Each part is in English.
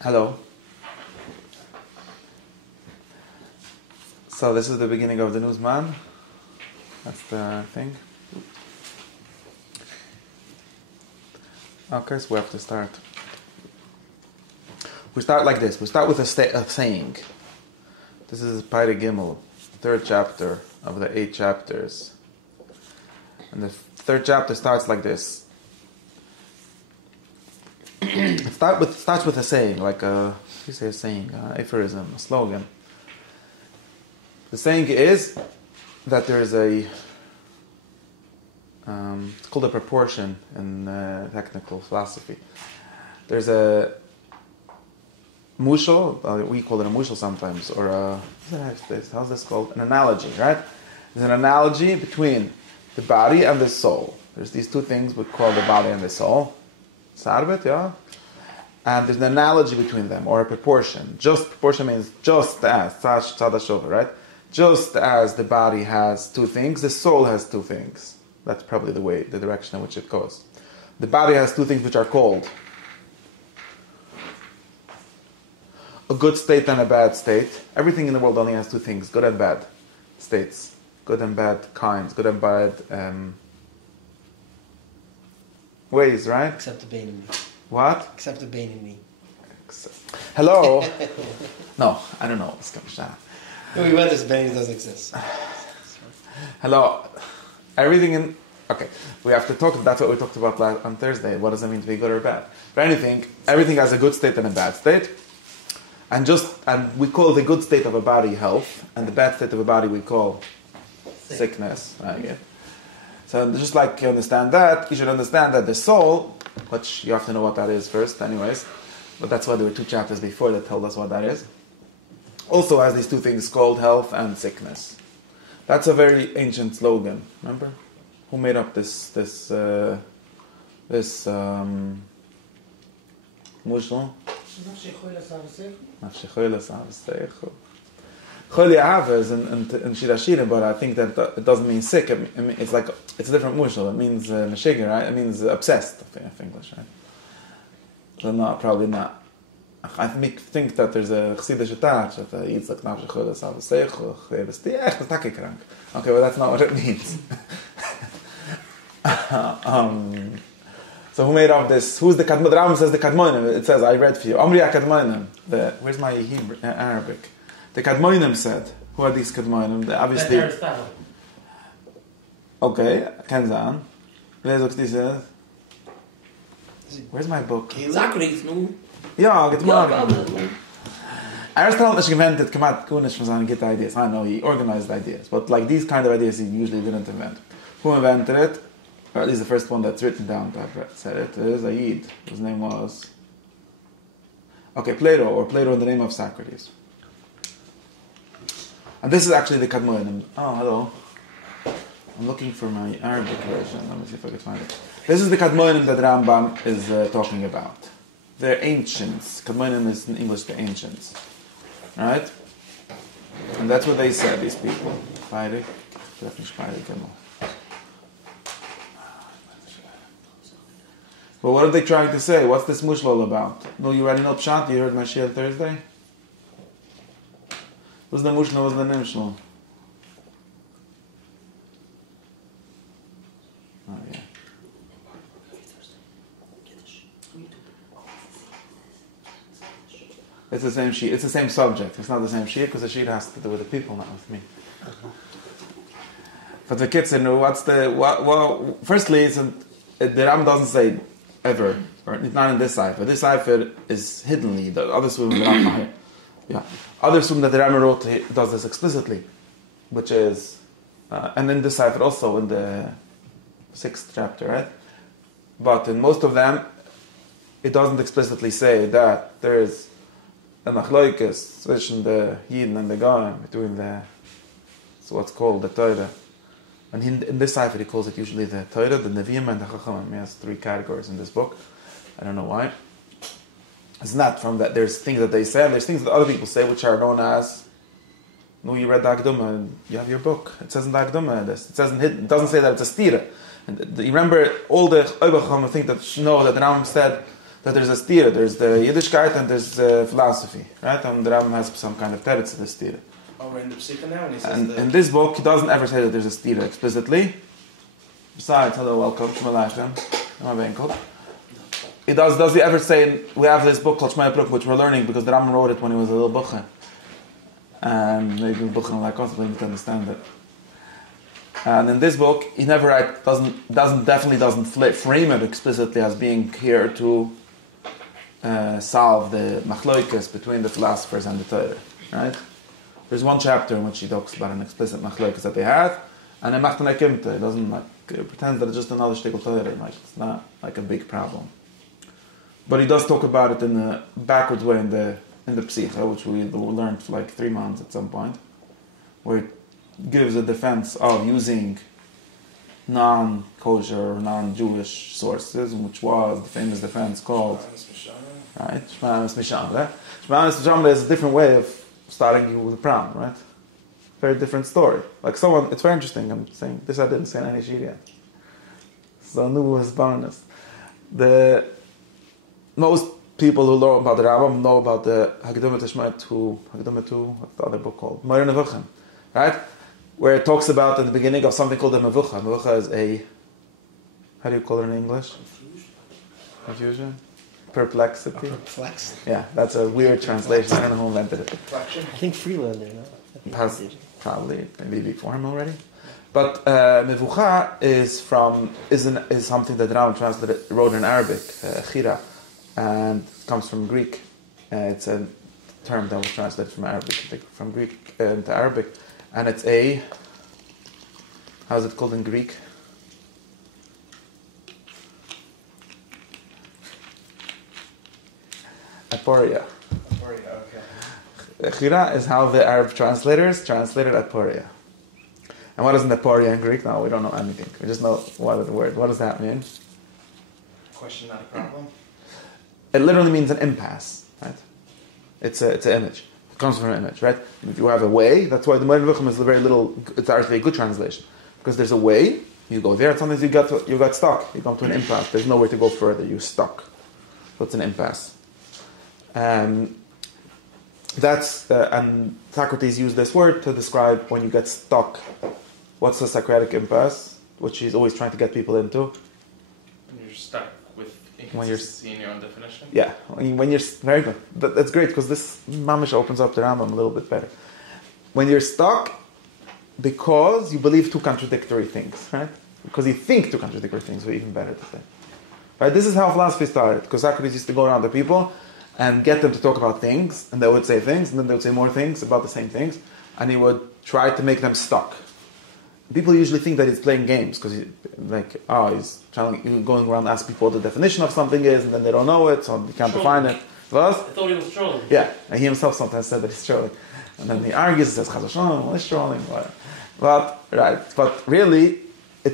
Hello. So this is the beginning of the newsman. That's the thing. Okay, so we have to start. We start like this. We start with a saying. This is Paira Gimel, third chapter of the 8 chapters. And the third chapter starts like this. It starts with a saying, like a saying, aphorism, a slogan. The saying is that there is it's called a proportion in technical philosophy. There's a mushal, we call it a mushal sometimes, or how's this called? An analogy, right? There's an analogy between the body and the soul. There's these two things we call the body and the soul. Sarbet, yeah? And there's an analogy between them, or a proportion. Proportion means just as, right? Just as the body has two things, the soul has two things. That's probably the direction in which it goes. The body has two things which are called a good state and a bad state. Everything in the world only has two things, good and bad states. Good and bad kinds, good and bad ways, right? Except the pain in me. What? Except the pain in me. Hello? No, I don't know. We went this pain doesn't exist. Hello. Everything in... Okay, we have to talk... That's what we talked about on Thursday. What does it mean to be good or bad? For anything, everything has a good state and a bad state. And we call the good state of a body health, and the bad state of a body we call sickness. Right? So just like you understand that, you should understand that the soul, which you have to know what that is first anyways, but that's why there were 2 chapters before that told us what that is, also has these 2 things called health and sickness. That's a very ancient slogan. Remember? Who made up this mushal? Choli ahava is in Shir Hashirim, but I think that it doesn't mean sick. It's like it's a different mushal. It means meshiger, right? It means obsessed. I think English, right? So no, probably not. I think that there's a chassidish attach that Yitzchok nafshe choli savaseichu chevestiach v'take krank. Okay, well that's not what it means. So who made up this? Who's the Kadmonim? The Rambam says the Kadmonim. It says, I read for you. Amri Kadmonim. Where's my Hebrew, Arabic? The Kadmonim said. Who are these Kadmonim? Obviously. Aristotle. Okay, Kenzan. Where's my book? Socrates, no? Ja, get morgen. Aristotle has invented Kamat Kunish from some good ideas. I know he organized ideas, but like these kind of ideas he usually didn't invent. Who invented it? Or at least the first one that's written down that I've said it is a Yid. His name was... Okay, Plato in the name of Socrates. And this is actually the Kadmonim. Oh, hello. I'm looking for my Arabic version. Let me see if I can find it. This is the Kadmonim that Rambam is talking about. They're ancients. Kadmonim is in English the ancients. Right? And that's what they said, these people. But what are they trying to say? What's this mushal all about? No, you already know Pshat? You heard my shir Thursday? What's the mushal? What's the nimshal? Oh, yeah. It's the same sheet. It's the same subject. It's not the same sheet because the sheet has to do with the people, not with me. But the kids know what's the... Well, firstly, the Ram doesn't say ever, or it's not in this cipher. This cipher is hiddenly. The other swim the Ram, yeah, other swim that the Ram wrote does this explicitly, which is, and in this cipher also in the 6th chapter, right? But in most of them, it doesn't explicitly say that there is a machloikes between the Yidden and the Goyim, between what's called the Torah. And in this cipher, he calls it usually the Torah, the Nevi'im, and the Chachamim. He has 3 categories in this book. I don't know why. It's not from that. There's things that they say, there's things that other people say, which are known as... No, you read the Akdumah, you have your book. It says in the Akdumah this. It doesn't say that it's a stira. And you remember all the Oibacham think that the Rambam said that there's a stira. There's the Yiddishkeit and there's philosophy, right? And the Rambam has some kind of teretz to the stira. Oh, we're in the Psika now, and he says And in this book, he doesn't ever say that there's a stira explicitly. Besides, hello, welcome, Shema Lachem, Shema Benkel. Does he ever say, we have this book called Shema Pruk, which we're learning because the Rambam wrote it when he was a little bucher. And maybe bucher like us, we need to understand it. And in this book, he never doesn't frame it explicitly as being here to solve the machloikas between the philosophers and the Torah, right? There's one chapter in which he talks about an explicit machloikas that they have, and in Machtanei Kimta, he doesn't pretends that it's just another shtickle Torah, like it's not like a big problem. But he does talk about it in a backwards way in the Psicha, which we learned for like 3 months at some point, where it gives a defense of using non-kosher or non-Jewish sources, which was the famous defense called right? Shema Mishamre. Shema Mishamre is a different way of starting you with a pram, right? Very different story. Like someone, it's very interesting. I'm saying this I didn't say in any shir yet. So nu is bonus. Most people who know about the Rambam know about the Hagdama to what's the other book called? Moreh Nevuchim, right? Where it talks about in the beginning of something called a mevucha. Mevucha is a, how do you call it in English? Confusion? Perplexity? Perplexed. Yeah, that's a weird translation. I don't know who invented it. I think Freelander, no? Probably, maybe before him already. But mevucha is something that the Rambam wrote in Arabic, chira, and it comes from Greek. It's a term that was translated from Greek into Arabic, and it's how's it called in Greek? Aporia. Aporia, okay. Chira is how the Arab translators translated aporia. And what is an aporia in Greek? No, we don't know anything. We just know what is the word. What does that mean? Question, not a problem. It literally means an impasse, right? It's an image. It comes from an image, right? If you have a way, that's why the Moreh Nevuchim is it's actually a good translation. Because there's a way, you go there, and sometimes you got stuck. You come to an impasse. There's nowhere to go further. You're stuck. So it's an impasse. And Socrates used this word to describe when you get stuck. What's the Socratic impasse, which he's always trying to get people into? When you're stuck with inconsistency in your own definition? Yeah, when you're very good. That's great because this mamish opens up the Rambam a little bit better. When you're stuck because you believe two contradictory things, right? Because you think two contradictory things are even better to say. Right? This is how philosophy started, because Socrates used to go around the people and get them to talk about things, and they would say things, and then they would say more things about the same things, and he would try to make them stuck. People usually think that he's playing games, because he's going around asking people what the definition of something is, and then they don't know it, so they can't define it. I thought he was trolling. Yeah, and he himself sometimes said that he's trolling. And then he argues and says, Chas v'shalom, well, he's trolling, whatever. But really, he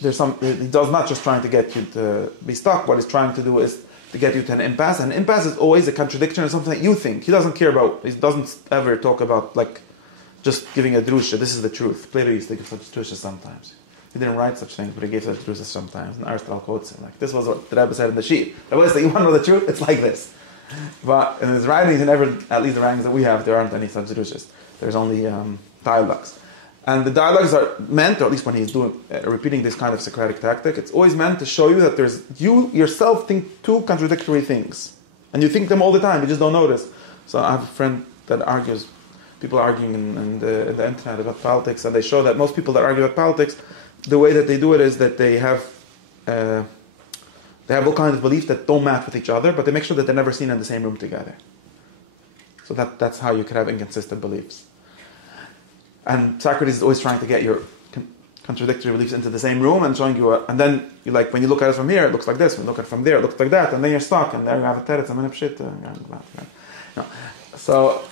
does not just trying to get you to be stuck. What he's trying to do is to get you to an impasse. And an impasse is always a contradiction or something that you think. He doesn't care about. He doesn't ever talk about just giving a drusha. This is the truth. Plato used to give such drusha sometimes. He didn't write such things, but he gave such drusha sometimes. And Aristotle quotes him. This was what the Rebbe said in the sheet. The Rebbe said, you want to know the truth? It's like this. But in his writings, at least the writings that we have, there aren't any such drushas. There's only dialogues. And the dialogues are meant, or at least when he's doing repeating this kind of Socratic tactic, it's always meant to show you that you yourself think two contradictory things. And you think them all the time, you just don't notice. So I have a friend that argues, people arguing in the internet about politics, and they show that most people that argue about politics, the way that they do it is that they have all kinds of beliefs that don't match with each other, but they make sure that they're never seen in the same room together. So that's how you could have inconsistent beliefs. And Socrates is always trying to get your contradictory beliefs into the same room and showing you and then when you look at it from here, it looks like this. When you look at it from there, it looks like that. And then you're stuck, and there you have a teretz, and pshit. So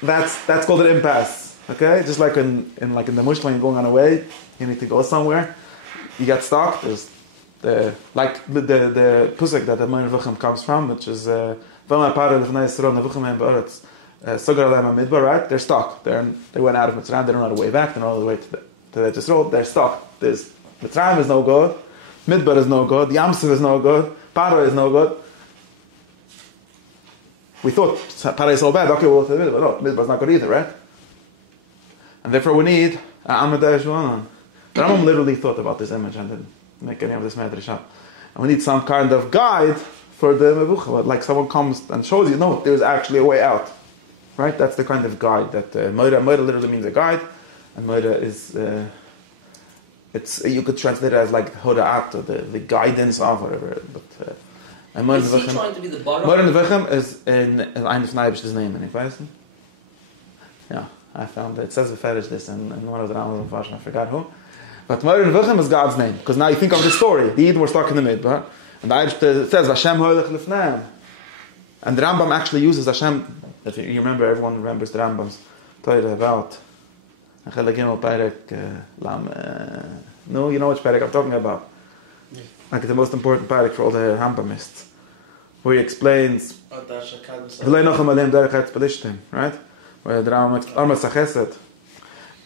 that's called an impasse. Okay, just like in the mush, when you're going on a way, you need to go somewhere. You get stuck. There's the pusik that the Moreh Nevuchim comes from, which is right? They're stuck. They went out of Mitzrayim. They don't know the way back. They don't know the way to the Yisroel. They're stuck. Mitzrayim is no good. Midbar is no good. Yamsuf is no good. Paro is no good. we thought Para is so bad. Okay, we'll go to the Midbar. No, Midbar is not good either, right? And therefore we need Amadei Shuanan. The Rambam literally thought about this image and didn't make any of this medrash up. And we need some kind of guide for the mevucha, like someone comes and shows you, no, there's actually a way out, right? That's the kind of guide that Moira literally means a guide, and Moira is it's you could translate it as like Hoda'at, or the guidance of whatever. But and is he trying to be the bottom? Moira Nevuchim is in Ein of Neibish's name, and yeah, I found it says the fetish this in one of the Rambam Fashion, I forgot who. But Moira Nevuchim is God's name, because now you think of the story. The Eden were stuck in the Midbar. And the Eibishter says, Hashem hoilech lifneim. And the Rambam actually uses Hashem. If you remember, everyone remembers the Rambam's Torah about no, you know which parak I'm talking about. Like the most important parak for all the Rambamists. Where he explains right? Where the Rambam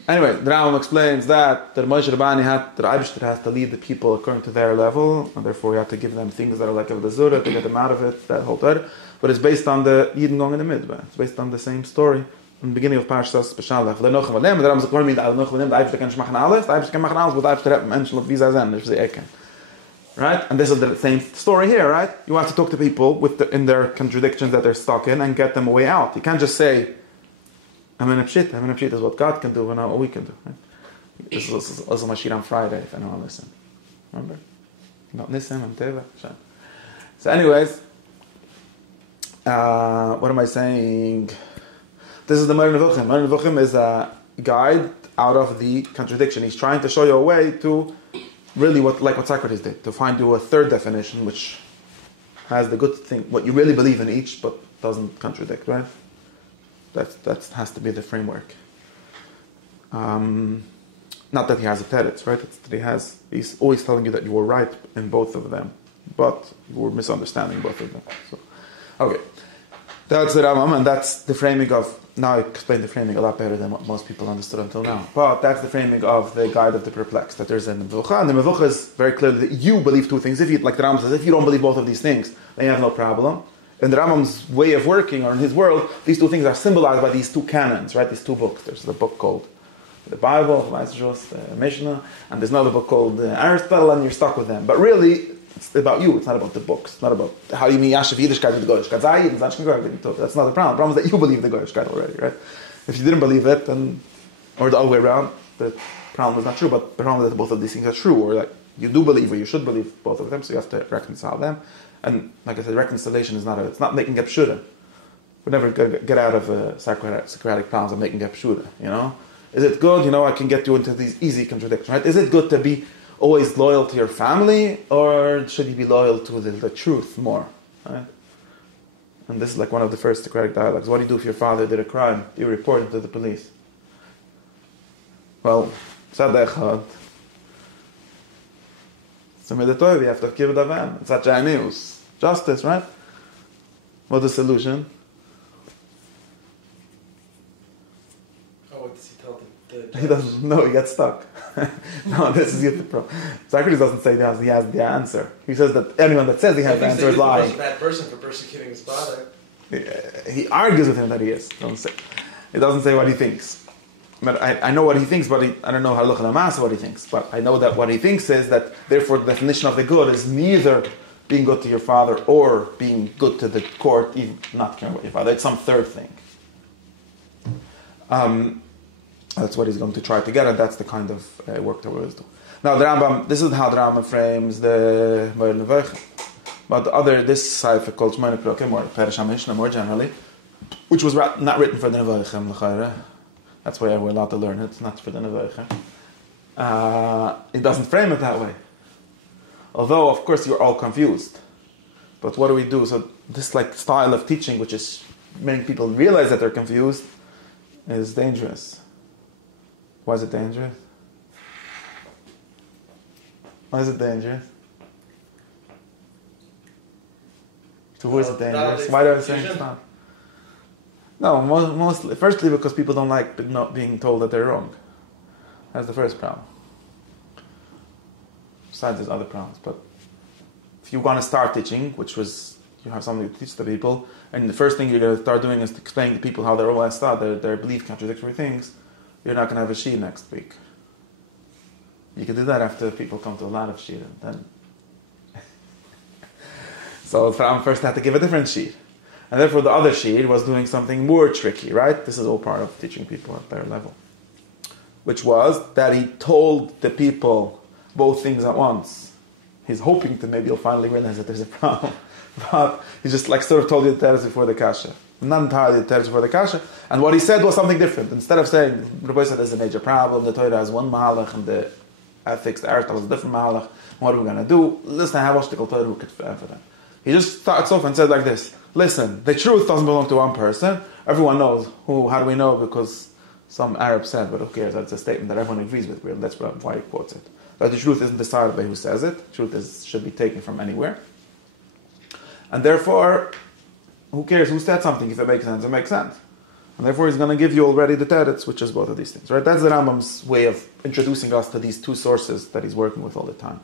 anyway, the Rambam explains that the Moshe Rabbani the Eibishter has to lead the people according to their level, and therefore you have to give them things that are like of the Zura to get them out of it, that whole Torah. But it's based on the Eden going in the Midbar. It's based on the same story in the beginning of Parshas Beshalach. The Rambam sagt, warum the Eibishter kann nicht machen alles, the Eibishter kann machen alles, but the Eibishter hat Menschen auf Visa sein, if they can. Right? And this is the same story here, right? You have to talk to people in their contradictions that they're stuck in and get them a way out. You can't just say, I'm in a pshit is what God can do, and not what we can do. Right? This is also my shir on Friday, if anyone listen. Remember? About Nissim and Teva. So anyways, what am I saying? This is the Moreh Nevuchim. Moreh Nevuchim is a guide out of the contradiction. He's trying to show you a way to really what Socrates did, to find you a third definition which has the good thing, what you really believe in each, but doesn't contradict, right? That has to be the framework. Not that he has a teretz, right? It's that he's always telling you that you were right in both of them, but you were misunderstanding both of them. So, okay. That's the Rambam, and that's the framing of, now I explained the framing a lot better than what most people understood until now. But that's the framing of the guide of the perplexed, that there's a Mevucha, and the Mevucha is very clearly that you believe two things. If you, like the Rambam says, if you don't believe both of these things, then you have no problem. In the Rambam's way of working, or in his world, these two things are symbolized by these two canons, right? These two books. There's a book called the Bible, the Mishnah, and there's another book called Aristotle, and you're stuck with them. But really, it's about you. It's not about the books. It's not about how you mean Yashav Yiddishkeit with the Goyishkeit. That's not the problem. The problem is that you believe the Goyishkeit already, right? If you didn't believe it, then, or the other way around, the problem is not true, but the problem is that both of these things are true, or that you do believe, or you should believe both of them, so you have to reconcile them. And like I said, reconciliation is it's not making a pshuta. We never get out of Socratic problems of making a pshuta, you know? Is it good, I can get you into these easy contradictions, right? Is it good to be always loyal to your family, or should you be loyal to the truth more, right? And this is like one of the first Socratic dialogues. What do you do if your father did a crime? You report it to the police. Well, Sadechad. So we have to give it a van. It's such a news. Justice, right? What's the solution? Oh, what does he tell the judge? He doesn't know, he gets stuck. No, this is the problem. Socrates doesn't say he has the answer. He says that anyone that says he has the answer is lying. He's a bad person for persecuting his father. He argues with him that he is. He doesn't say what he thinks. But I know what he thinks, but I don't know how Halacha L'Maaseh what he thinks. But I know that what he thinks is that, therefore, the definition of the good is neither being good to your father or being good to the court, even not caring about your father. It's some third thing. That's what he's going to try to get, and that's the kind of work that we're going to do. Now, the Rambam, this is how the Rambam frames the Moreh Nevuchim. But this cipher called Shmona Perukim, or Perish HaMishnah more generally, which was not written for the Nevuchim, l'chayra. That's why we're allowed to learn it. It's not for the Nevuchim. It doesn't frame it that way. Although, of course, you're all confused. But what do we do? So this style of teaching, which is making people realize that they're confused, is dangerous. Why is it dangerous? Why is it dangerous? To who is it dangerous? Why do I say it's not? No, mostly. Firstly, because people don't like not being told that they're wrong. That's the first problem. Besides, there's other problems. But if you want to start teaching, which was you have something to teach the people, and the first thing you're going to start doing is to explain to people how they're all messed up, their belief contradictory things, you're not going to have a shir next week. You can do that after people come to a lot of shir. Then, so Ram first had to give a different shir. And therefore the other shir was doing something more tricky, right? This is all part of teaching people at their level. Which was that he told the people both things at once. He's hoping to maybe you'll finally realize that there's a problem. But he just sort of told you the teres before the kasha. Not entirely the teres before the kasha. And what he said was something different. Instead of saying, Rabbi said there's a major problem, the Torah has one mahalach, and the ethics, the Aristotle has a different mahalach. What are we going to do? Listen, I have a Torah who could for them. He just starts off and said like this: listen, the truth doesn't belong to one person. Everyone knows. How do we know? Because some Arab said, but who cares? That's a statement that everyone agrees with. That's why he quotes it. That the truth isn't decided by who says it. The truth should be taken from anywhere. And therefore, who cares who said something? If it makes sense, it makes sense. And therefore, he's going to give you already the teretz, which is both of these things. Right? That's the Rambam's way of introducing us to these two sources that he's working with all the time.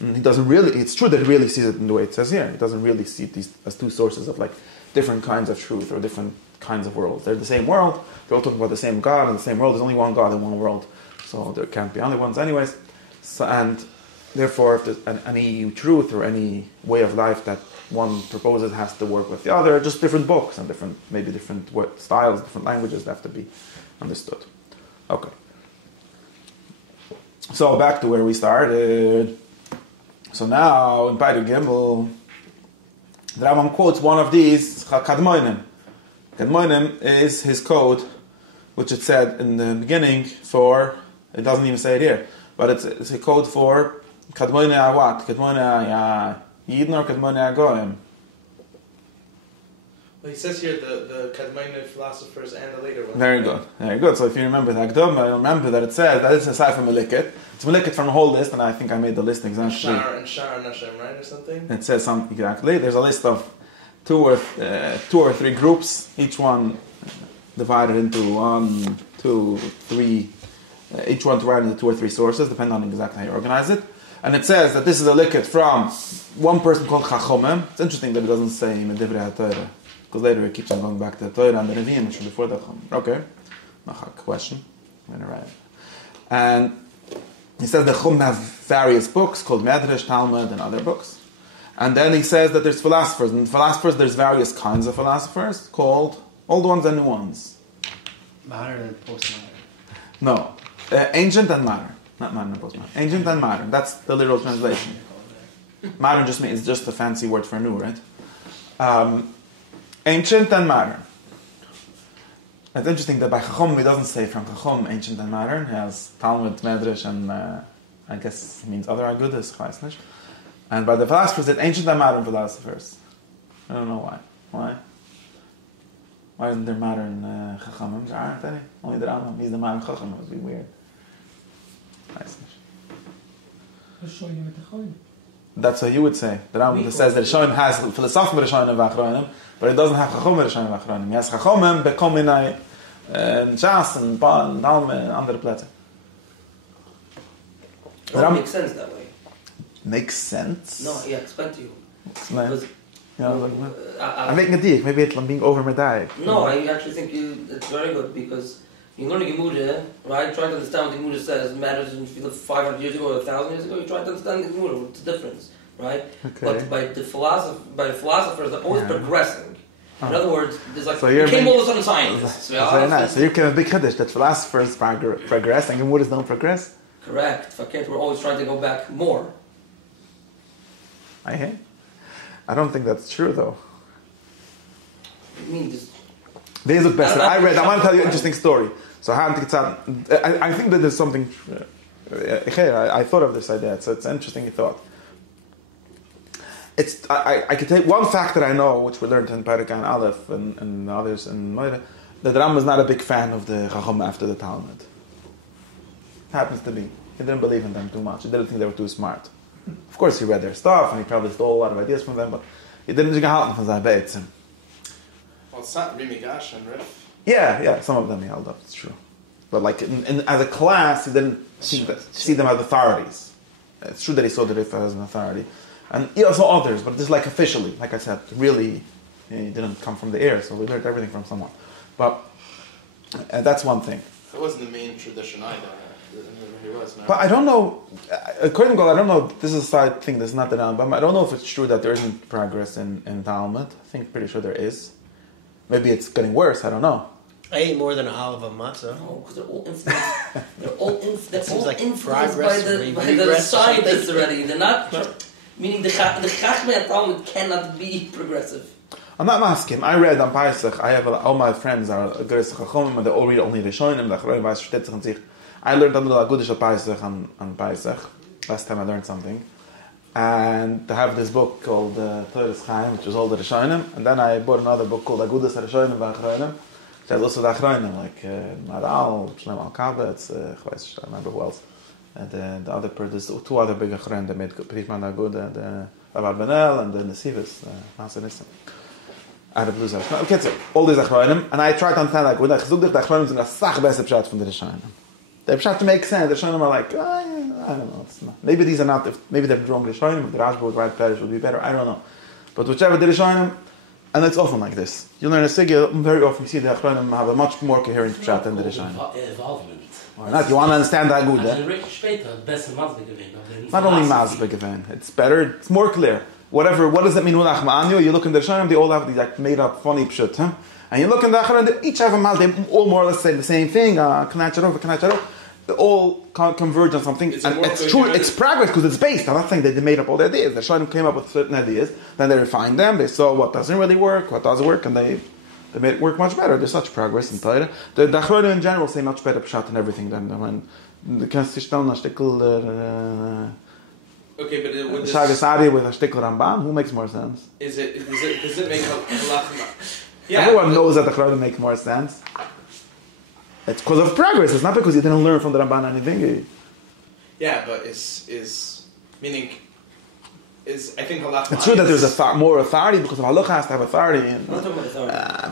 And he doesn't really, it's true that he really sees it in the way it says here. He doesn't really see these as two sources of different kinds of truth or different kinds of worlds. They're the same world. They're all talking about the same God and the same world. There's only one God in one world. So there can't be only ones anyways. So, and therefore, if there's any truth or any way of life that one proposes has to work with the other, just different books and different styles, different languages that have to be understood. Okay. So back to where we started. So now, in Pairu Gimel, the Rambam quotes one of these, Kadmoinim. Kadmoinim is his code, which it said in the beginning for, it doesn't even say it here, but it's a code for Kadmoinim what? Kadmoinim Yidn or Kadmoinim Goyim. Well, he says here the Kadmonian philosophers and the later ones. Very good, very good. So if you remember the Akdom, I remember that it says that it's aside from Malikit. It's Malikit from a whole list, and I think I made the list exactly. Shar and Hashem, right, or something? It says something exactly. There's a list of two or three groups, each one divided into 1, 2, 3. Each one divided into 2 or 3 sources, depending on exactly how you organize it. And it says that this is a likit from one person called Chachomim. It's interesting that it doesn't say Medivrei HaTorah, because later it keeps on going back to the Torah and the Nevi'im, which are before the Chachomim. Okay, question. I'm going to write it. And he says the Chum have various books called Medrash, Talmud, and other books. And then he says that there's philosophers. And philosophers, there's various kinds of philosophers called old ones and new ones. Modern and postmodern. No, ancient and modern. Not modern and postmodern. Ancient and modern. That's the literal translation. Modern just means it's just a fancy word for new, right? Ancient and modern. It's interesting that by Chachom he doesn't say from Chachom ancient and modern. He has Talmud, Medrash, and I guess it means other Agudas, Chayesnish. And by the philosophers, it's ancient and modern philosophers. I don't know why. Why? Why isn't there modern Chachamim? There aren't any. Only the Rambam. He's the modern Chacham. It would be weird. That's what you would say. The Rambam says that Rishonim has philosophy Rishonim v'achronim, but it doesn't have Chachom Rishonim v'achronim. He has Chachomim bekominai Shas and Pan and Alme and andere Plätze. It makes sense that way. Makes sense? No, yeah, explain to you. Explain. Because, I'm making a deal. Maybe I'm being over medayik. No, I actually think it's very good because you learn a Gemara, right? Try to understand what the Gemara says. It matters if you live 500 years ago or 1,000 years ago. You try to understand the Gemara. What's the difference, right? Okay. But by the philosophers, they're always progressing. In other words, there's like so you became all of a sudden scientists. Very nice. So you can have a big chiddush that philosophers progress and Gemuras don't progress. Correct. Fakir, we're always trying to go back more. I don't think that's true though. I mean, There's a best. I want to tell you an interesting story. So I think that there's something. I thought of this idea. It's an interesting thought. I could take one fact that I know, which we learned in Parakan Aleph and others in Moira, that Ram was not a big fan of the Chacham after the Talmud. Happens to be. He didn't believe in them too much. He didn't think they were too smart. Of course, he read their stuff and he probably stole a lot of ideas from them, but he didn't gehalten from seinen Beitzim. Well, it's not Rimigash and Rif. Yeah, some of them he held up, it's true. But like, as a class, he didn't see them as authorities. It's true that he saw the Rif as an authority. And also others, but this is like officially, like I said, really, it didn't come from the air, so we learned everything from someone. But that's one thing. It wasn't the main tradition either. It was, no. But I don't know, according to God, I don't know, this is a side thing, this is not the Rambam, I don't know if it's true that there isn't progress in Talmud. I think pretty sure there is. Maybe it's getting worse, I don't know. I ate more than a half of matzah. No, because they're all influenced. They're all like influenced progress by the scientists already. They're not, meaning the Chachmei and Talmud cannot be progressive. I'm not masking. I read on Pesach, I have all my friends are Geres Chachomim, and they all read only Rishonim, the Achrayim, Weiß, Versteht sich in sich. I learned a little Agudish of Pesach on Pesach. Last time I learned something. And they have this book called Teures Chaim, which is all the Rishonim. And then I bought another book called Agudish Rishonim V'Achrayim, which has also the Achrayim, like Maral, Shlem Al-Kabetz, I remember who else. And the other, there's two other big Achrayim that made Prikman Agud, the Rabbi Benel, and the Nesivis, Nasa Nissim. I had a blue zone. Okay, so all these Achrayim, and I tried to understand, like, when I chazuk the Achrayim sind a sach besser Pshat from the Rishonim. The Pshat makes sense. The Rishonim are like, I don't know. It's not. Maybe these are not. Maybe they're wrong Rishonim. If the Rashba would write Parish would be better. I don't know. But whichever the Rishonim, and it's often like this. You learn a Sigil, very often you see the Achrayim have a much more coherent Pshat than the Rishonim. Involvement. Or not? You want to understand that good, Not only Mazbe given. It's better. It's more clear. Whatever. What does it mean? Ulach Ma'anyo. You look in the Rishonim. They all have these like made up funny Pshat. Huh? And you look in the Achrayim. They each have a mal. They all more or less say the same thing. Kanacharov. They all converge on something, and it's true. It's progress because it's based. I'm not saying they made up all the ideas. The Rishonim came up with certain ideas, then they refined them. They saw what doesn't really work, what does work, and they made it work much better. There's such progress in Torah. The Achronim in general say much better pshat and everything than when the Kanstishtal Nashtikl. Okay, but with this, Shagasari with a Shtikl Rambam, who makes more sense? Does it make halach? Yeah, everyone knows that the Achronim make more sense. It's because of progress. It's not because you didn't learn from the Ramban anything. Yeah, but I think halacha. It's true that there's more authority because of halacha has to have authority. And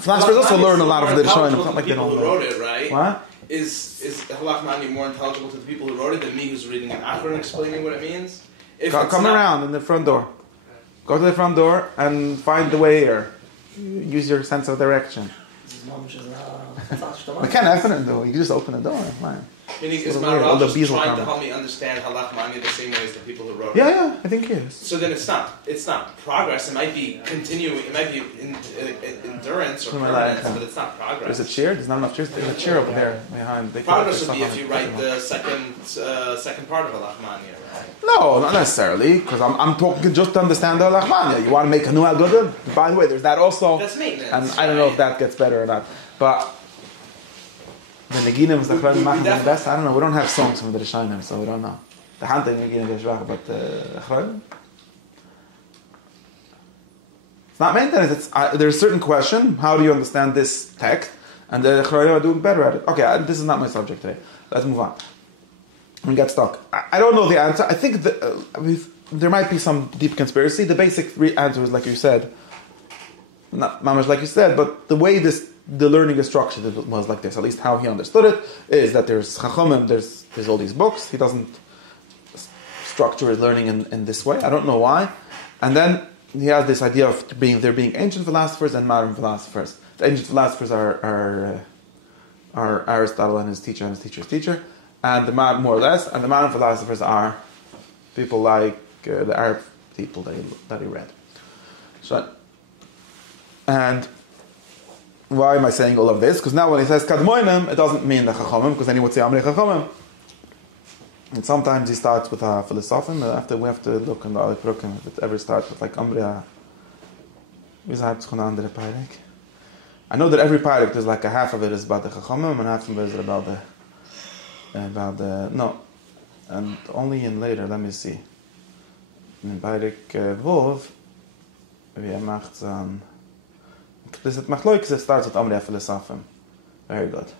philosophers also learn a lot of the Rishonim. It's not like they don't know. Wrote it, right? What? Is halacha mani more intelligible to the people who wrote it than me who's reading an Achron explaining what it means? Come around in the front door. Go to the front door and find the way here. Use your sense of direction. I can't open it though. You can just open the door. Fine. Meaning, is Maharal just trying to help me understand halach mani the same way as the people who wrote it? Yeah, I think yes. So then it's not progress. It might be continuing. It might be endurance or permanence, but it's not progress. There's a chair. There's not enough chairs. There's a chair over there behind. Progress would be if you write the second part of halach mani, right? No, not necessarily, because I'm talking just to understand the halach mani. You want to make a new agudah? By the way, there's that also. That's maintenance. And I don't know if that gets better or not, but. The Neginim is the Achronim machen the best. I don't know. We don't have songs from the Rishonim, so we don't know. The Hante Neginim is schwach, but the Achronim. It's not maintenance. There's a certain question. How do you understand this text? And the Achronim are doing better at it. Okay, this is not my subject today. Let's move on. We get stuck. I don't know the answer. I think there might be some deep conspiracy. The basic answer is like you said. Not mamash like you said, but the way the learning is structured was like this. At least how he understood it is that there's Chachomim, there's all these books. He doesn't structure his learning in this way. I don't know why. And then he has this idea of there being ancient philosophers and modern philosophers. The ancient philosophers are Aristotle and his teacher and his teacher's teacher, and the more or less, and the modern philosophers are people like the Arab people that he read. So. And why am I saying all of this? Because now when he says Kadmoinim, it doesn't mean the Chachomim, because then he would say Amri Chachomim. And sometimes he starts with a Philosophim, after we have to look in the other Prukim, if it ever starts with like Amri, I know that every Parik, there's like a half of it is about the Chachomim, and half of it is about the no. And only in later, let me see. In Parik Vov, wie macht dann this is Machloikis, it starts with Amri Philosophem. Very good.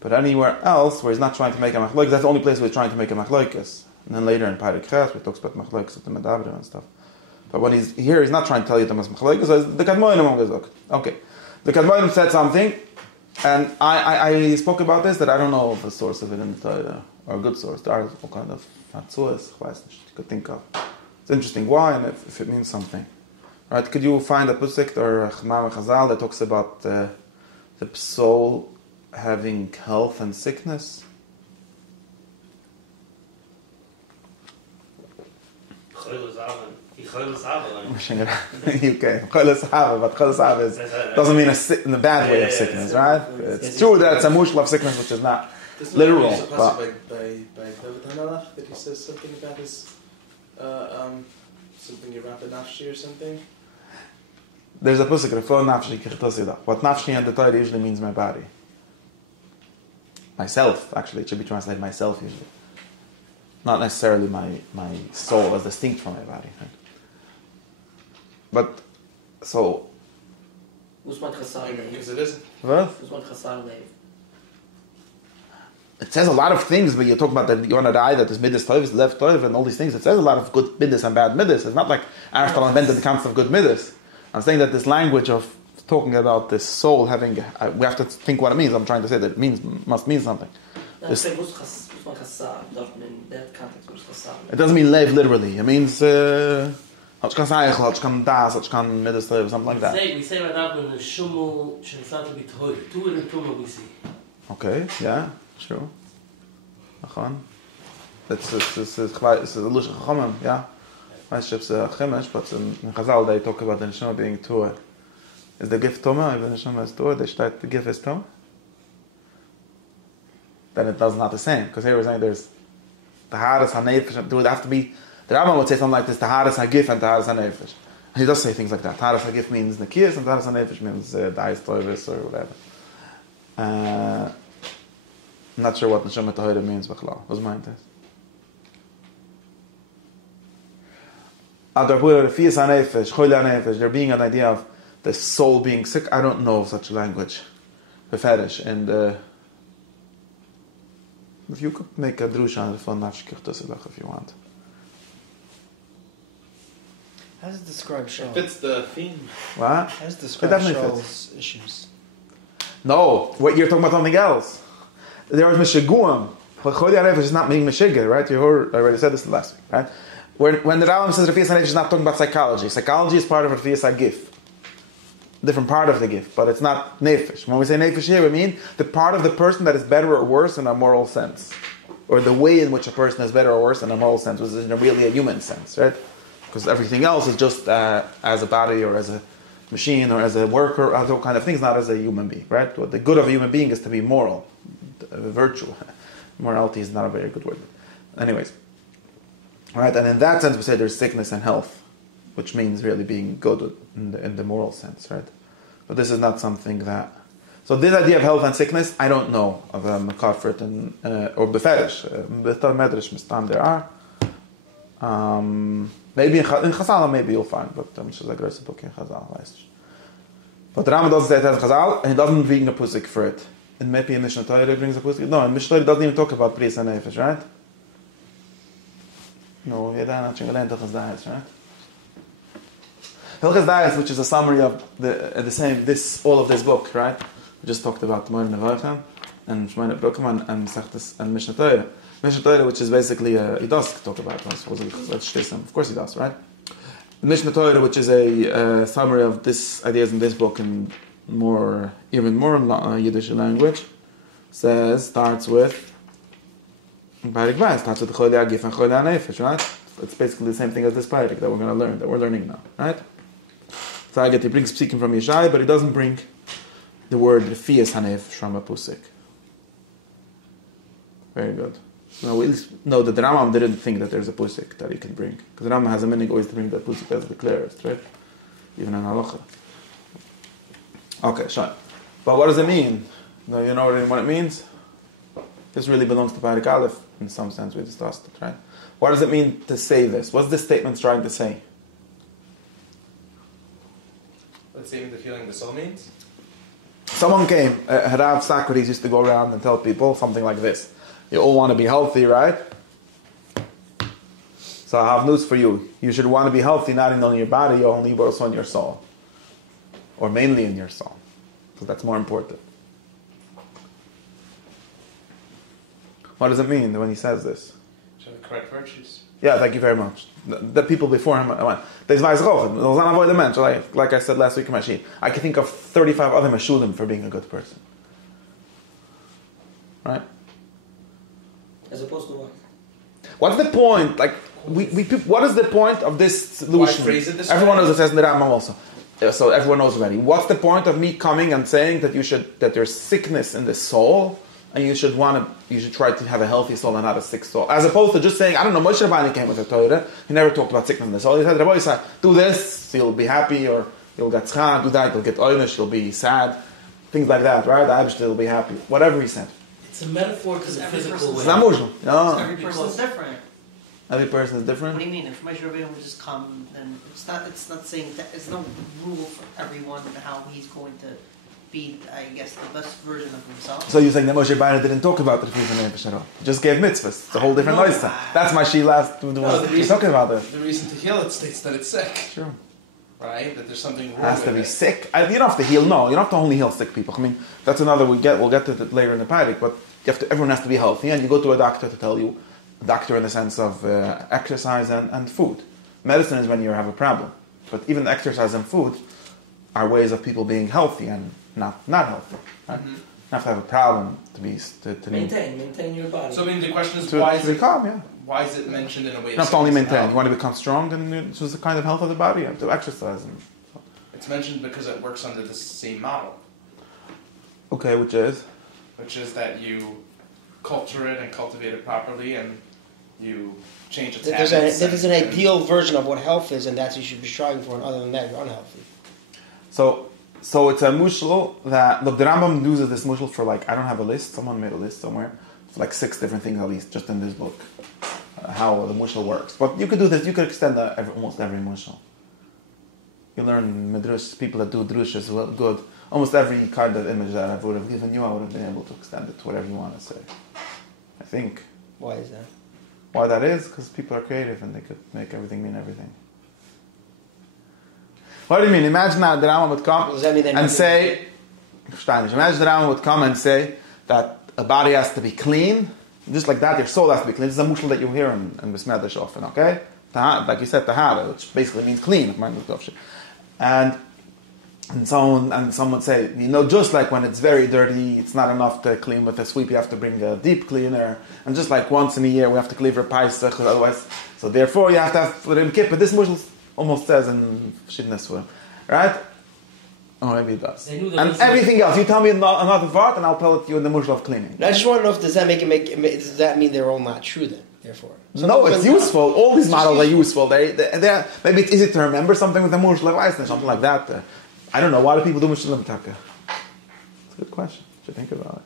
But anywhere else where he's not trying to make a Machloikis, that's the only place where he's trying to make a Machloikis. And then later in Parik Ches, where he talks about Machloikis with the Medabrim and stuff. But when he's here, he's not trying to tell you the Machloikis, the Kadmoinim on. Okay. The Kadmoinim said something, and I spoke about this, that I don't know of a source of it in the Torah, or a good source. There are all kind of Hatzuas, you could think of. It's interesting why and if it means something. Right? Could you find a pusik or a Chazal that talks about the soul having health and sickness? Okay, but doesn't mean in a bad way of sickness, right? It's true that it's a mushal of sickness, which is not literal. But by David HaMelech that he says something about his something about the nafshi or something. There's a pusik refer nafshi kirtasida. What nafshi and the Torah usually means my body, myself. Actually, it should be translated myself usually, not necessarily my soul as distinct from my body. Right? But so. Because it isn't. What? It says a lot of things, but you talk about that you want to die, that there's midas toiv, left toiv, and all these things. It says a lot of good midas and bad midas. It's not like Aristotle invented the concept of good midas. I'm saying that this language of talking about this soul having, we have to think what it means. I'm trying to say that it must mean something. It doesn't mean lev literally. It means something like that. We say right now when the shumul should to be told. Two in the tumor we see. Okay, yeah, true. It's a lush chachamim, yeah. It's a chemish, but in Chazal they talk about the neshama being tua. Is the gift tuma? If the neshama is tua, they start the gift is tua. Then it does not the same, because here we're saying there's the hadas hanefesh. It would have to be. The Rambam would say something like this: the hadas hagif and the hadas hanefesh. He does say things like that. Hadas hagif means nekiyas, and the hadas hanefesh means dais toivis or whatever. I'm not sure what neshama tahira means. B'chalal. What's my interest? There being an idea of the soul being sick. I don't know of such a language, beferish, and if you could make a drusha from nafshkirtasilach if you want. How does it describe Shaul? It fits the theme. What? How does it describe Shaul's issues? No, what you're talking about something else. There was Meshaguam. Choli Aref is not being Meshiga, right? You heard, I already said this last week, right? When the Rambam says Rafiyas HaNefesh, is not talking about psychology. Psychology is part of Rafiyas HaGif. Different part of the gift, but it's not Nefesh. When we say Nefesh here, we mean the part of the person that is better or worse in a moral sense. Or the way in which a person is better or worse in a moral sense, which is in really a human sense, right? Because everything else is just as a body or as a machine or as a worker, or other kind of things, not as a human being, right? What the good of a human being is to be moral, virtue. Morality is not a very good word. Anyways. Right, and in that sense we say there's sickness and health, which means really being good in the moral sense, right? But this is not something that... So this idea of health and sickness, I don't know of a Mekafret or Beferish. Betar Medrash Mistam there are. Maybe in Chazal maybe you'll find, but I'm sure there's a book in Chazal. But the Rambam doesn't say it has Chazal, and he doesn't bring a pusik for it. And maybe in Mishnah Torah brings a pusik. No, in Mishnah Torah doesn't even talk about Bris and Nefesh, right? No, right? Hilchas Dayas, which is a summary of all of this book, right? We just talked about Moed Nevoichem and Shemona Brookman and Sechtes and Mishnah Torah. Mishnah Torah, which is basically he does talk about it. Of course he does, right? Mishnah Torah, which is a summary of this ideas in this book in even more Yiddish language, starts with. Parik Vay starts with the Choli Agif and Choli HaNefesh, right? It's basically the same thing as this Parik that we're learning now, right? So I get he brings Psikim from Yeshai, but he doesn't bring the word Rafiyas HaNefesh from a Pusik. Very good. Now we at least know that the Rambam didn't think that there's a Pusik that he can bring. Because the Rambam has a minig always to bring that Pusik as the clearest, right? Even in Halacha. Okay, sure. But what does it mean? Now you know already what it means? This really belongs to Parik Aleph, in some sense we discussed it, right? What does it mean to say this? What's this statement trying to say? Let's see what the feeling the soul means. Someone came, Harav Socrates used to go around and tell people something like this. You all want to be healthy, right? So I have news for you. You should want to be healthy not only in your body, only but also in your soul. Or mainly in your soul. So that's more important. What does it mean when he says this? Show the correct virtues. Yeah, thank you very much. The people before him, there's like I said last week in Mashid, I can think of 35 other Mashudim for being a good person. Right? As opposed to what? What's the point? Like, what is the point of this solution? Why phrase it this Everyone way? knows it says in the Rambam also. So everyone knows already. What's the point of me coming and saying that there's sickness in the soul, and you should try to have a healthy soul and not a sick soul, as opposed to just saying, I don't know, Moshe Rabbeinu came with the Torah. He never talked about sickness in the soul. He said, Rabbi Yisrael, do this, you'll be happy, or you'll get tzchak, do that, you'll get oynish, you'll be sad, things like that, right? The Abishter will be happy. Whatever he said. It's a metaphor to the physical way. It's not Muslim. No. Every person's different. Every person is different. What do you mean? If Moshe Rabbeinu would just come, then it's not saying that there's no rule for everyone how he's going to be, I guess, the best version of himself. So you're saying that Moshe Rabbeinu didn't talk about the Refusing Nefesh at all? He just gave mitzvahs. It's a whole different lifestyle. That's my she last. He's talking about this. The reason to heal it states that it's sick. Sure. Right? That there's something wrong Has with to be it. sick. You don't have to heal. No, you don't have to only heal sick people. I mean, that's another. We'll get to it later in the Parak. But everyone has to be healthy, and you go to a doctor to tell you. A doctor in the sense of exercise and food. Medicine is when you have a problem. But even exercise and food are ways of people being healthy and not healthy. Right? Mm-hmm. You have to have a problem to Maintain your body. So I mean, the question is, to why is be it calm. Yeah. why is it mentioned in a way? You don't have to only maintain. You want to become strong, then it's just the kind of health of the body. You have to exercise. It's mentioned because it works under the same model, Okay, which is that you culture it and cultivate it properly, and you change its There's habits. there's an ideal version of what health is, and that's what you should be striving for, and other than that, you're unhealthy. so it's a mushal that look. The Rambam uses this mushal for like I don't have a list. Someone made a list somewhere. It's like 6 different things at least, just in this book, how the mushal works. But you could do this. You could extend that almost every mushal. You learn midrash. People that do drush well, good. Almost every kind of image that I would have given you, I would have been able to extend it to whatever you want to say. I think. Why is that? Why that is? Because people are creative and they could make everything mean everything. What do you mean? Imagine that the Rambam would come Does that mean and say, imagine the Rambam would come and say that a body has to be clean, just like that, your soul has to be clean. This is a mushal that you hear in Besmedrash often, okay? Like you said, tahara, which basically means clean. And someone would say, just like when it's very dirty, it's not enough to clean with a sweep, you have to bring a deep cleaner. And just like once in a year, we have to clean for Paisach, otherwise. So therefore, you have to have for Rim Kippur. This mushal almost says in Shidnesur, right? Or maybe it does. And everything else, you tell me another part, and I'll tell it to you in the mushal of cleaning. I just want to know if does that mean they're all not true then? Therefore, no, it's useful. All these models are useful. They're maybe it's easy to remember something with the mushal like something like that. I don't know. Why do people do mushalim taka? It's a good question. You should think about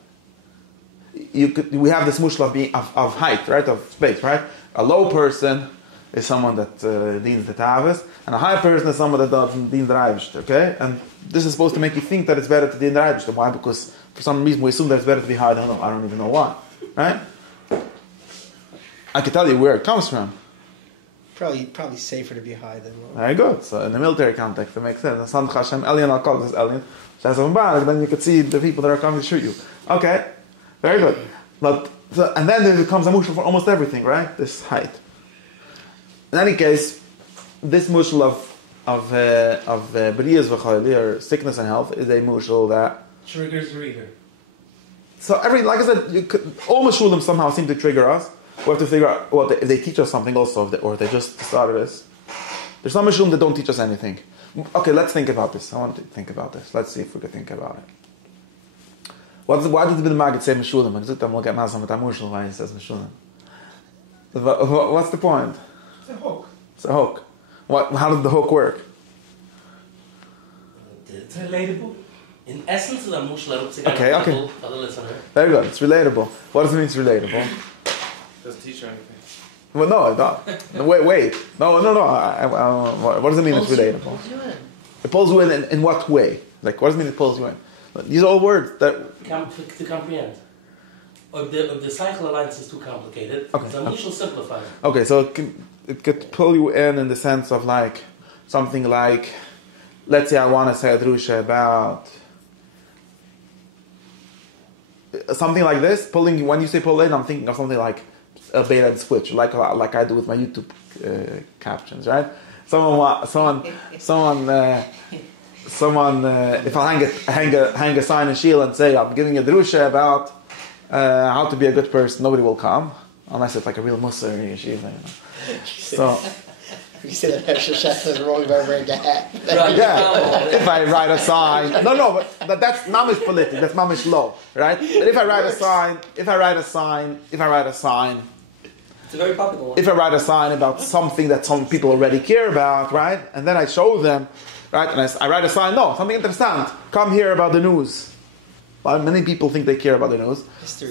it. We have this mushal of height, right? Of space, right? A low person is someone that deans the tavis, and a high person is someone that doesn't dean the Eibishter, okay? And this is supposed to make you think that it's better to dean the Eibishter. Why? Because for some reason we assume that it's better to be high. I don't even know why, right? I can tell you where it comes from. Probably safer to be high than low. Very good. So in the military context, it makes sense. Then you could see the people that are coming to shoot you. Okay, very good. And then there becomes a mushal for almost everything, right? This height. In any case, this mushal of beriyas v'chayli, or sickness and health, is a mushal that triggers the reader. So like I said, all mushulim somehow seem to trigger us. We have to figure out if they teach us something also, or if they just started us. There's some mushulim that don't teach us anything. Okay, let's think about this. I want to think about this. Let's see if we can think about it. Why did the Maggid say mushulim? And I'm looking at Mazam with Amushal why he says mushulim. What's the point? It's a hook. It's a hook. How did the hook work? It's relatable. In essence, it's a mushal. Okay. For the listener. Very good. It's relatable. What does it mean it's relatable? Doesn't teach you anything. Well, no. Wait. No. What does it mean it's relatable? It pulls you in what way? Like, what does it mean it pulls you in? These are all words that... To comprehend. If the cycle alliance is too complicated, okay. the mushal simplifies. Okay, so it could pull you in the sense of like, something like, let's say I want to say a drusha about... something like this, when you say pull in, I'm thinking of something like a bait and switch, like I do with my YouTube captions, right? Someone. If I hang a sign in Shield and say I'm giving a drusha about how to be a good person, nobody will come unless it's like a real Musar in yeshiva. You know? So. You say that extra chef is wrong about wearing a hat. Yeah, if I write a sign, but that's mamish politic. That's mamish low, right? But if I write a sign, it's a very popular one. If I write a sign about something that some people already care about, right, and then I show them, right, and I write a sign, no, something interesting. Come hear about the news. Well, many people think they care about the news,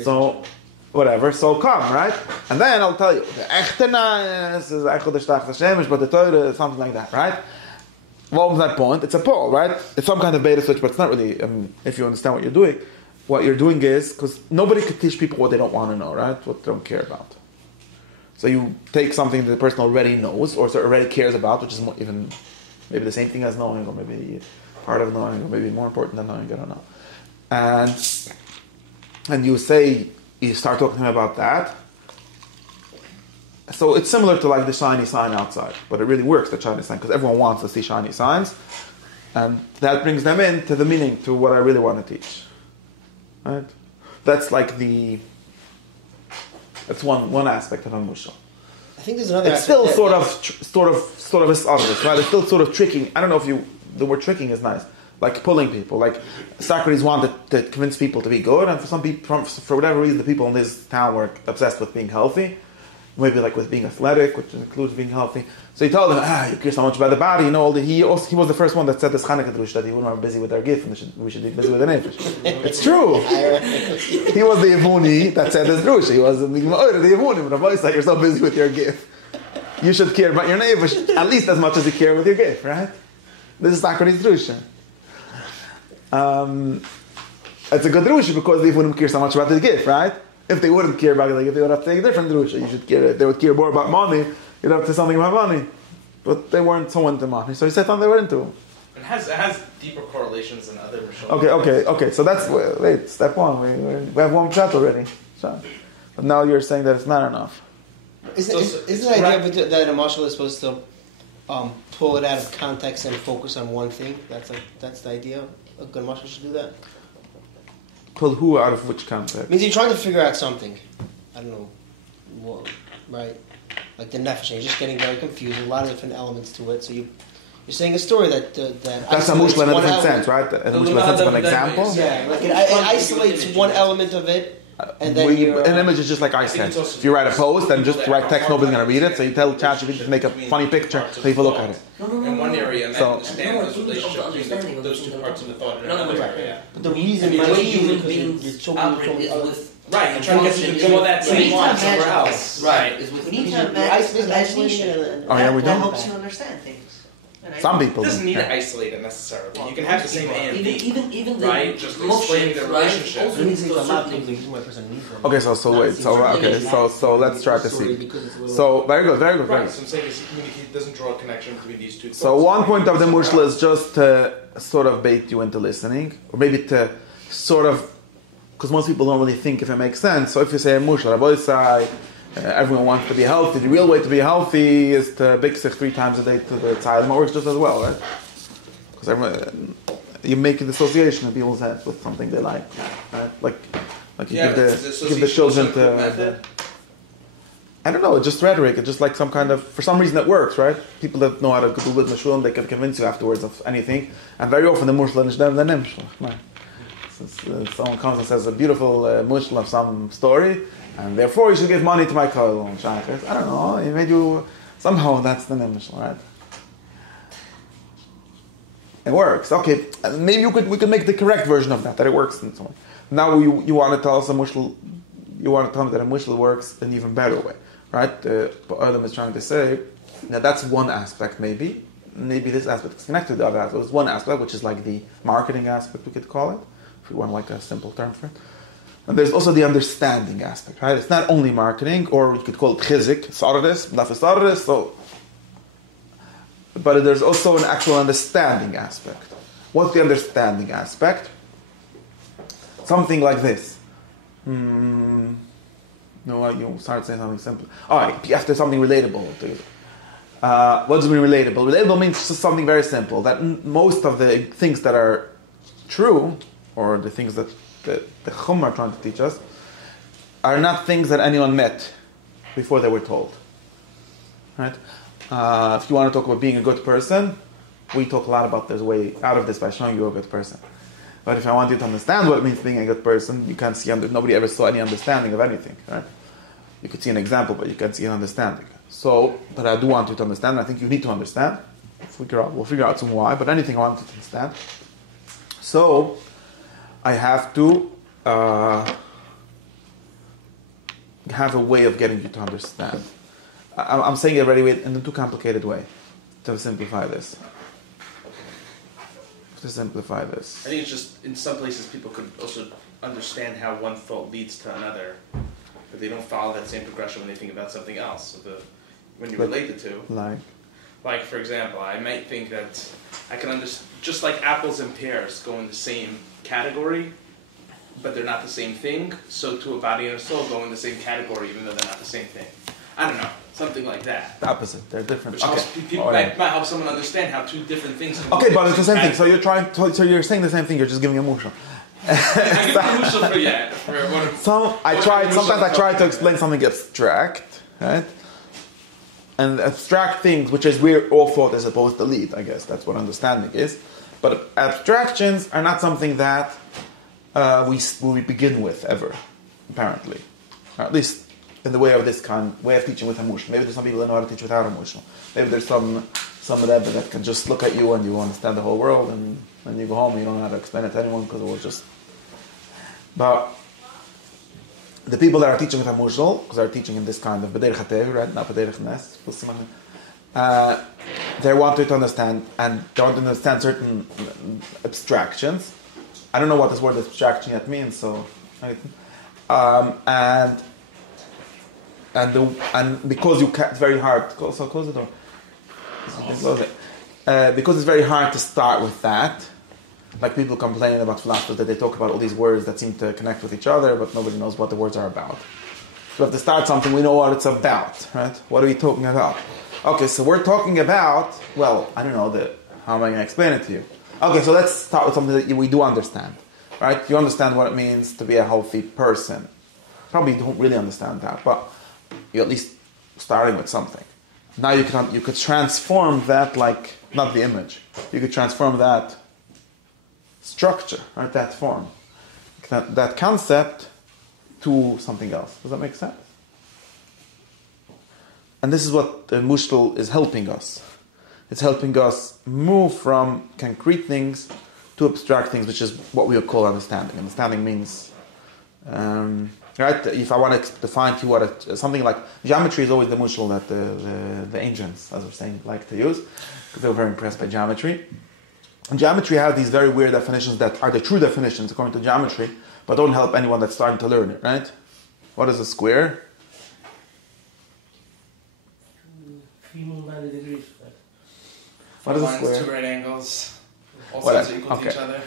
so. Whatever, so come, right? And then I'll tell you, the echtenas is Echel the Shtach Shemish, but the Torah is something like that, right? What was that point? It's a poll, right? It's some kind of beta switch, but it's not really, if you understand what you're doing is, because nobody could teach people what they don't want to know, right? What they don't care about. So you take something that the person already knows, or already cares about, which is more, even maybe the same thing as knowing, or maybe part of knowing, or maybe more important than knowing, I don't know. And you say, you start talking to him about that. So it's similar to like the shiny sign outside, but it really works, the shiny sign, because everyone wants to see shiny signs, and that brings them into the meaning, to what I really want to teach. Right? That's like that's one aspect of a mushal. I think there's another. It's still sort of a obvious, right? It's still sort of tricking. I don't know if the word tricking is nice. Like pulling people, like Socrates wanted to convince people to be good, and for some people, for whatever reason, the people in this town were obsessed with being healthy, maybe like with being athletic, which includes being healthy. So he told them, you care so much about the body, you know. He was the first one that said this Chanukah drush that he wouldn't be busy with our gift, and we should be busy with the nefesh. It's true. He was the Yevuni that said this drush. He was the Yevuni, but Rabbi said, you're so busy with your gift, you should care about your nefesh at least as much as you care with your gift, right? This is Socrates drush. It's a good drusha because they wouldn't care so much about the gift, right? If they wouldn't care about the gift, they would have to take a different drusha. You should care. If they would care more about money, you'd have to say something about money. But they weren't so into money, so he said something they were into. It has deeper correlations than other Rishon. Okay. So that's step one. We have one chat already. So, but now you're saying that it's not enough. Isn't the idea that a marshal is supposed to pull it out of context and focus on one thing? That's the idea. A good marshal should do that. Pull who out of which context? Means you're trying to figure out something. I don't know, what, right? Like the nefesh, you're just getting very confused. A lot of different elements to it. So you're saying a story that that's a mushla in a different sense, right? In a mushla sense of an example. Yeah, like it isolates one element of it. And then an image is just like I said. If you write a post and just write text, nobody's going to read it. So you tell ChatGPT to make a funny picture so people look at it. In one area, and understand this relationship between those two parts of the thought in another area. But the reason the way human beings operate is with. Right, you're trying to get you to do all that same one somewhere else. Right. We need to have isolation we that don't. helps you understand things. Some people it doesn't need to isolate it necessarily. You can have the same A and B. Even the right, just explaining the relationship. Also needs to a certain Okay, so let's try to see. So very good. Right, so I'm saying is he doesn't draw a connection between these two. So one point of the mushla is just to sort of bait you into listening, or maybe to sort of, because most people don't really think if it makes sense. So if you say a mushla, Rabbi say, everyone wants to be healthy. The real way to be healthy is to big sich 3 times a day to the tzayim. It works just as well, right? Because you make an association in people's heads with something they like, right? Like you give the children to. I don't know. It's just rhetoric. It's just like some kind of. For some reason, it works, right? People that know how to do with mashul, they can convince you afterwards of anything. And very often, the mushla is them the nimshul. Someone comes and says a beautiful mushal of some story, and therefore you should give money to my koil. I don't know. He made you somehow. That's the mushal, right? It works. Okay, maybe we could make the correct version of that it works and so on. Now you want to tell us a mushal. You want to tell me that a mushal works in an even better way, right? Adam is trying to say that that's one aspect. Maybe this aspect is connected to the other aspect. There's one aspect which is like the marketing aspect, we could call it, if we want like a simple term for it. And there's also the understanding aspect, right? It's not only marketing, or you could call it chizik, sardis, lafis, so. But there's also an actual understanding aspect. What's the understanding aspect? Something like this. No, you start saying something simple. All right, after something relatable. What does it mean relatable? Relatable means just something very simple. That most of the things that are true, or the things that the Chum are trying to teach us, are not things that anyone met before they were told. Right? If you want to talk about being a good person, we talk a lot about this way out of this by showing you a good person. But if I want you to understand what it means being a good person, you can't see. Nobody ever saw any understanding of anything. Right? You could see an example, but you can't see an understanding. So, but I do want you to understand. I think you need to understand. We'll figure out some why. But anything I want you to understand. So, I have to have a way of getting you to understand. I'm saying it already in a too complicated way to simplify this. I think it's just, in some places, people could also understand how one thought leads to another, but they don't follow that same progression when they think about something else. So when you relate the two, like for example, I might think that I can understand, just like apples and pears go in the same category, but they're not the same thing. So to a body and a soul go in the same category, even though they're not the same thing. I don't know, something like that. The opposite, they're different. Which helps people might help someone understand how two different things can okay, but it's the same thing. So you're saying the same thing, you're just giving a mushal. I give a mushal sometimes I try to explain something abstract, right? And abstract things, which is we're all thought as opposed to lead, I guess. That's what understanding is. But abstractions are not something that we begin with ever, apparently. Or at least in the way of this way of teaching with emotion. Maybe there's some people that know how to teach without emotion. Maybe there's some Rebbe that can just look at you and you understand the whole world, and when you go home you don't know how to explain it to anyone because it was just. But the people that are teaching with emotional, because they're teaching in this kind of bederich hatev, right? Not bederich nes. They want you to understand, and they want to understand certain abstractions. I don't know what this word abstraction yet means, so and because it's very hard. So close the door. Close it. Because it's very hard to start with that. Like people complaining about philosophers that they talk about all these words that seem to connect with each other, but nobody knows what the words are about. So we have to start something. We know what it's about, right? What are we talking about? Okay, so we're talking about. Well, I don't know. How am I going to explain it to you? Okay, so let's start with something that we do understand, right? You understand what it means to be a healthy person. Probably don't really understand that, but you're at least starting with something. Now you could transform that, like, not the image. You could transform that structure, right? That form, that concept to something else. Does that make sense? And this is what the Mushtal is helping us. It's helping us move from concrete things to abstract things, which is what we would call understanding. Understanding means, right? If I want to define to you something like geometry is always the mushal that the ancients, as we're saying, like to use, because they were very impressed by geometry. And geometry has these very weird definitions that are the true definitions according to geometry, but don't help anyone that's starting to learn it, right? What is a square? 390 degrees. What is a lines, square? 2 right angles, all sides are equal to each other.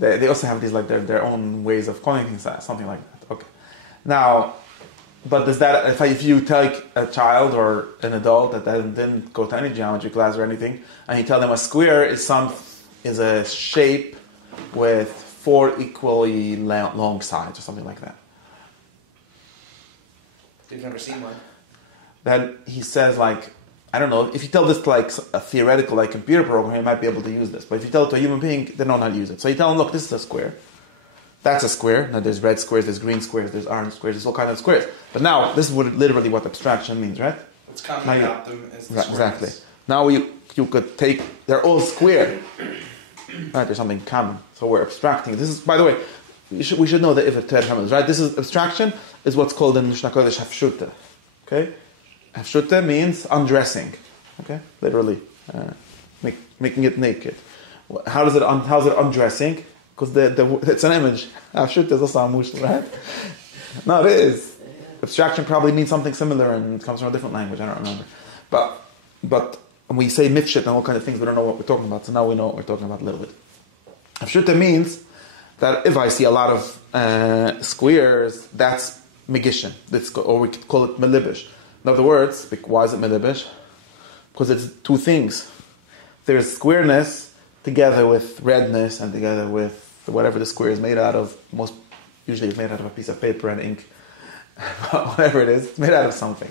They also have these like their own ways of calling things, something like that. Okay. Now, but does that, if you take a child or an adult that didn't go to any geometry class or anything, and you tell them a square is a shape with 4 equally long sides or something like that. You've never seen one. Then he says, like, I don't know, if you tell this to like a theoretical like computer program, you might be able to use this. But if you tell it to a human being, they don't know how to use it. So you tell them, look, this is a square. That's a square. Now there's red squares, there's green squares, there's orange squares, there's all kinds of squares. But now, this is literally what abstraction means, right? It's commonly about them as the exactly. Now you could take, they're all square. Right, there's something common. So we're abstracting. This is, by the way, we should know that if it is right. This is abstraction is what's called in Mishnah Kodesh hafshuta. Okay? Hafshuta means undressing. Okay? Literally. Making it naked. How's it undressing? Because it's an image. Hafshuta is also a mushal, right? No, it is. Abstraction probably means something similar and it comes from a different language. I don't remember. But when we say mifshit and all kinds of things, we don't know what we're talking about. So now we know what we're talking about a little bit. Hafshuta means that if I see a lot of squares, that's megishin. Or we could call it melibish. In other words, why is it melibish? Because it's two things. There's squareness together with redness and together with whatever the square is made out of. Usually it's made out of a piece of paper and ink. Whatever it is, it's made out of something.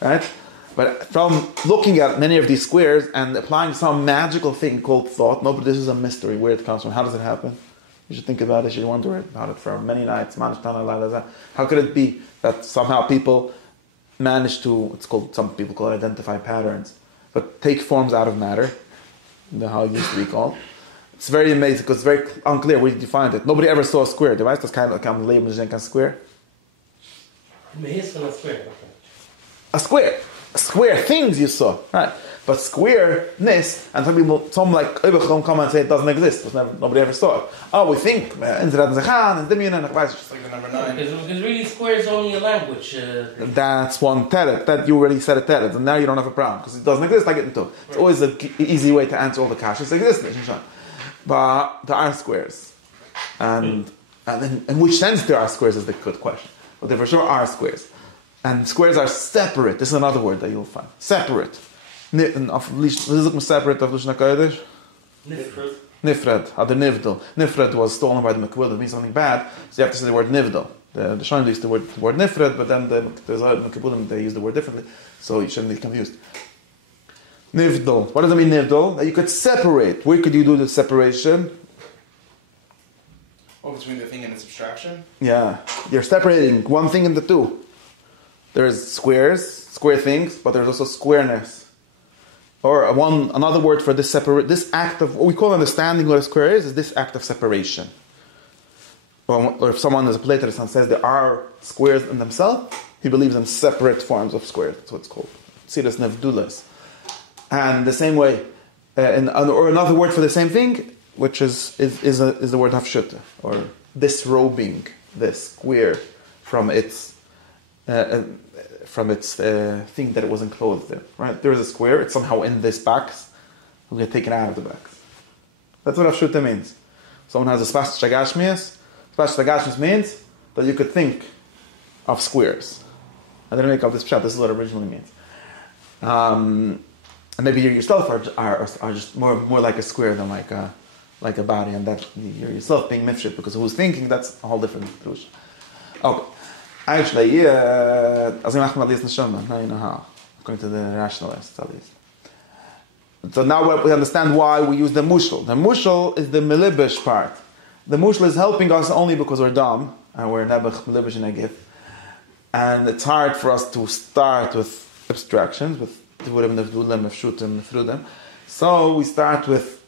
Right? But from looking at many of these squares and applying some magical thing called thought, no, but this is a mystery where it comes from. How does it happen? You should think about it. You should wonder about it for many nights. How could it be that somehow people manage to, some people call it identify patterns, but take forms out of matter, how it used to be called. It's very amazing because it's very unclear where you define it. Nobody ever saw a square. Du weißt, das kind of label is a square. A square things you saw, right? But squareness, and some like Oberchom come and say it doesn't exist. Nobody ever saw it. Oh, we think It's like the number 9. Because really square is only a language. That's one tenet. That you already said a tenet, and now you don't have a problem because it doesn't exist. I get into it. It's always an easy way to answer all the kashas. It exists, but there are squares, and then in which sense there are squares is the good question. But there for sure are squares. And squares are separate. This is another word that you'll find. Separate. Separate of Lushna Kodesh? Nifred. Other Nivdal. Nifred was stolen by the Makbil. It means something bad. So you have to say the word Nivdal. The Shonah used the word Nifred, but then there's other Makbilim, they use the word differently. So you shouldn't be confused. Nivdal. What does it mean, Nivdal? That you could separate. Where could you do the separation? Oh, between the thing and its abstraction? Yeah. You're separating one thing into two. There's square things, but there's also squareness. Or another word for this act of, what we call understanding what a square is this act of separation. Or if someone is a Platonist and says there are squares in themselves, he believes in separate forms of squares. That's what it's called. Sidas nevdulas. And the same way, or another word for the same thing, which is the word hafshuta, or disrobing this square from its thing that it was enclosed in. Right? There is a square. It's somehow in this box. We get taken out of the box. That's what hafshuta means. Someone has a spas shagashmias. Spas shagashmias means that you could think of squares. I didn't make up this pshat. This is what it originally means. And maybe you yourself are just more like a square than like a body, and that you're yourself being mifshit because who's thinking, that's a whole different truth. Okay. Actually, as we now you know how, according to the rationalists at least. So now we understand why we use the mushal. The mushal is the melibish part. The mushal is helping us only because we're dumb and we're nebach melibish in a gift, and it's hard for us to start with abstractions with. So we start with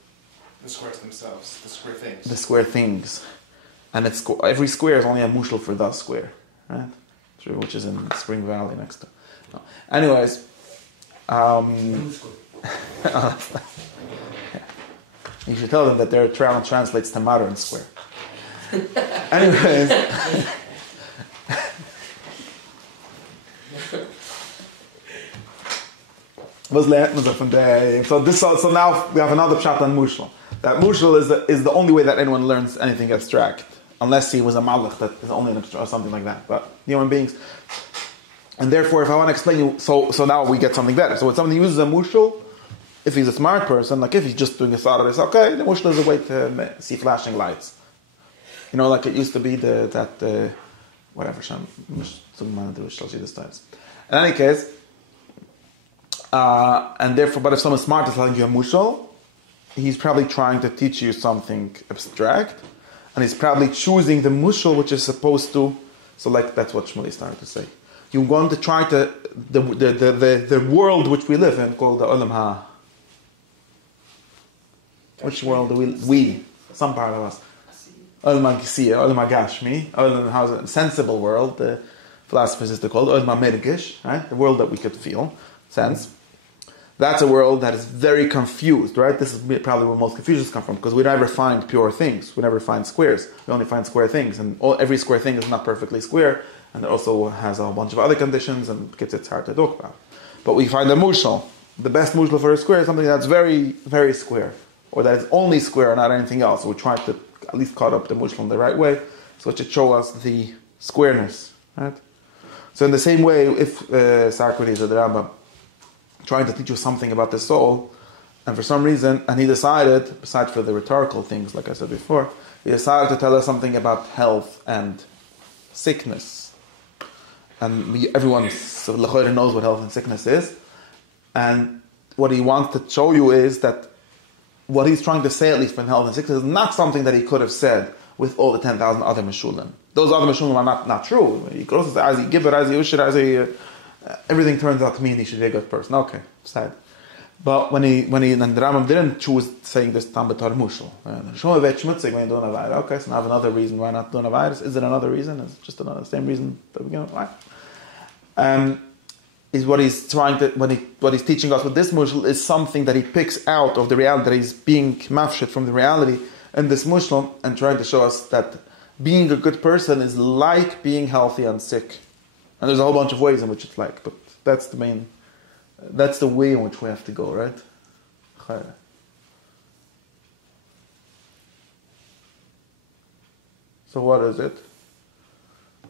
the squares themselves, the square things. The square things. And every square is only a mushal for the square. Right? Which is in Spring Valley next to. No. Anyways. You should tell them that their trial translates to modern square. Anyways. So now we have another pshat on mushal. That mushal is the only way that anyone learns anything abstract, unless he was a malach that is only an or something like that. But human beings, and therefore, if I want to explain you, so now we get something better. So when somebody uses a mushal, if he's a smart person, like if he's just doing a thought, it's okay. The mushal is a way to see flashing lights. You know, like it used to be whatever. In any case. And therefore, but if someone smart is telling you a mushal, he's probably trying to teach you something abstract, and he's probably choosing the mushal which is supposed to. So, like that's what Shmuley started to say. You're going to try to the world which we live in called the olam ha. Which world do we? Some part of us. Olam ha-gisiya, olam ha-gashmi, olam sensible world. The philosophers is called olam ha-mergish, right? The world that we could feel, sense. That's a world that is very confused, right? This is probably where most confusions come from, because we never find pure things. We never find squares. We only find square things, and every square thing is not perfectly square, and it also has a bunch of other conditions, and it's hard to talk about. But we find a mushal. The best mushal for a square is something that's very, very square, or that is only square, not anything else. So we try to at least cut up the mushal in the right way, so it should show us the squareness, right? So in the same way, if Socrates or the Rambam trying to teach you something about the soul, and for some reason, and he decided, besides for the rhetorical things, like I said before, he decided to tell us something about health and sickness. And everyone knows what health and sickness is. And what he wants to show you is that what he's trying to say, at least for health and sickness, is not something that he could have said with all the 10,000 other Meshulim. Those other Meshulim are not true. He could also say, as he give it, as he ushir, as he... everything turns out to mean he should be a good person. Okay, sad. But when the Rambam didn't choose saying this Tam B'Tor Mushal. Okay, so now I have another reason why not doing a virus. Is it another reason? Is it just another same reason that we're going to why? Is what he's trying to what he's teaching us with this mushal is something that he picks out of the reality, that he's being mafshit from the reality in this mushal, and trying to show us that being a good person is like being healthy and sick. And there's a whole bunch of ways in which it's like, but that's the way in which we have to go, right? So what is it? You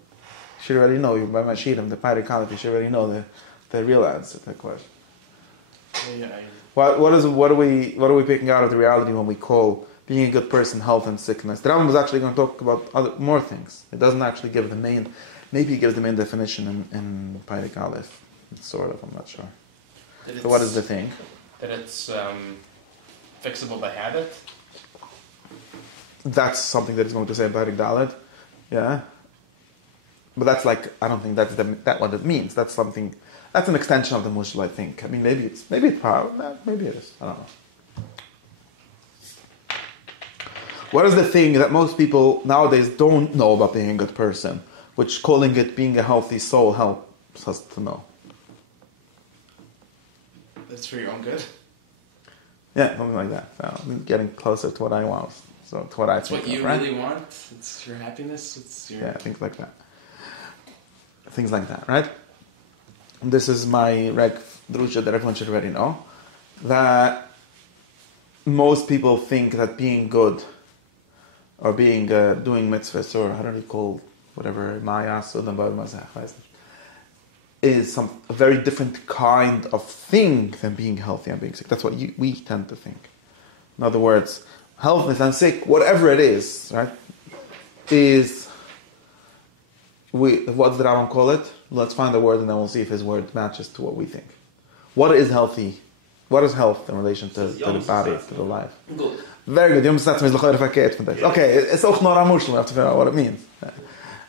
should already know. By my shirim, the Pirate you should already know the real answer to that question. What are we picking out of the reality when we call being a good person health and sickness? The Rambam is actually going to talk about more things. It doesn't actually give the main. Maybe he gives the main definition in Pirate Aleph. Sort of, I'm not sure. So what is the thing? That it's fixable by habit? That's something that he's going to say in Pirate Dalet. Yeah. But that's like, I don't think that's what it means. That's something, that's an extension of the mushal, I think. I mean, maybe it's power, maybe it is. I don't know. What is the thing that most people nowadays don't know about being a good person, which calling it being a healthy soul helps us to know? That's for your own good. Yeah, something like that. So I'm getting closer to what I want. So to what I think. It's what you right? really want. It's your happiness. It's your things like that. Things like that, right? And this is my reg drusha that everyone should already know. That most people think that being good or being doing mitzvahs, or how do you call whatever mayas or is a very different kind of thing than being healthy and being sick. That's what we tend to think. In other words, healthiness and sick, whatever it is, right, is what does the Rambam call it? Let's find the word and then we'll see if his word matches to what we think. What is healthy? What is health in relation to the body, to the life? Good. Very good. Okay, it's auch nur amushel. We have to figure out what it means.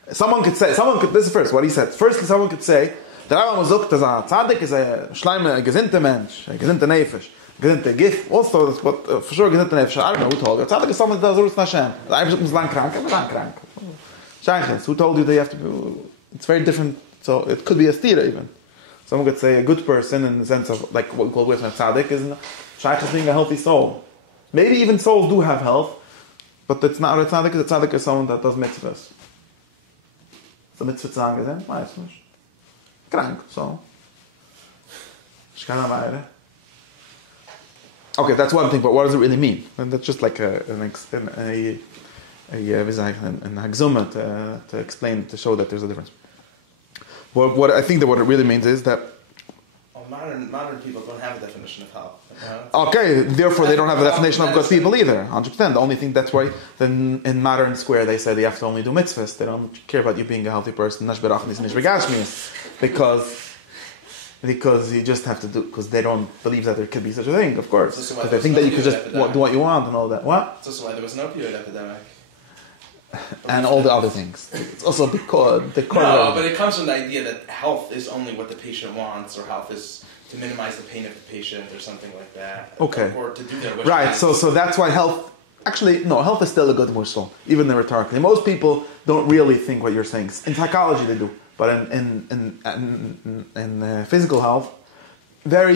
This is first, what he said. Firstly, someone could say, der Rambam sagt, dass a Tzadik is a schleime, gesinnte Mensch, a gesinnte Nefesh, gesinnte Gif. Also, that's what, for sure, gesinnte Nefesh. I don't know who told you. Tzadik is someone that does Rutz Hashem. I was lang krank, I'm lang krank. Shaykhs, who told you that you have to be, it's very different, so it could be a stira even. Someone could say a good person in the sense of, like what we call with a Tzadik, is Shaykhs being a healthy soul. Maybe even souls do have health, but it's not a Tzadik. A Tzadik is someone that does mitzvahs. So mitzvah sagen gesehen? Weiß nicht. Krank, so. Ich kann aber. Okay, that's one thing, but what does it really mean? And that's just like a hagzuma to explain, to show that there's a difference. What I think that what it really means is that modern people don't have a definition of health. Okay, therefore they don't have a definition of good people either. 100%. The only thing, that's why then in modern square they say they have to only do mitzvahs. They don't care about you being a healthy person. Because you just have to do, because they don't believe that there could be such a thing, of course. Because they think that you could just do what you want and all that. What? That's also why there was an opioid epidemic. And all the other things. It's also because no, but it comes from the idea that health is only what the patient wants, or health is to minimize the pain of the patient, or something like that. Okay. Or to do their wish. Right. So that's why health. Actually, no. Health is still a good mushal, even rhetorically. Most people don't really think what you're saying. In psychology, they do, but in physical health, there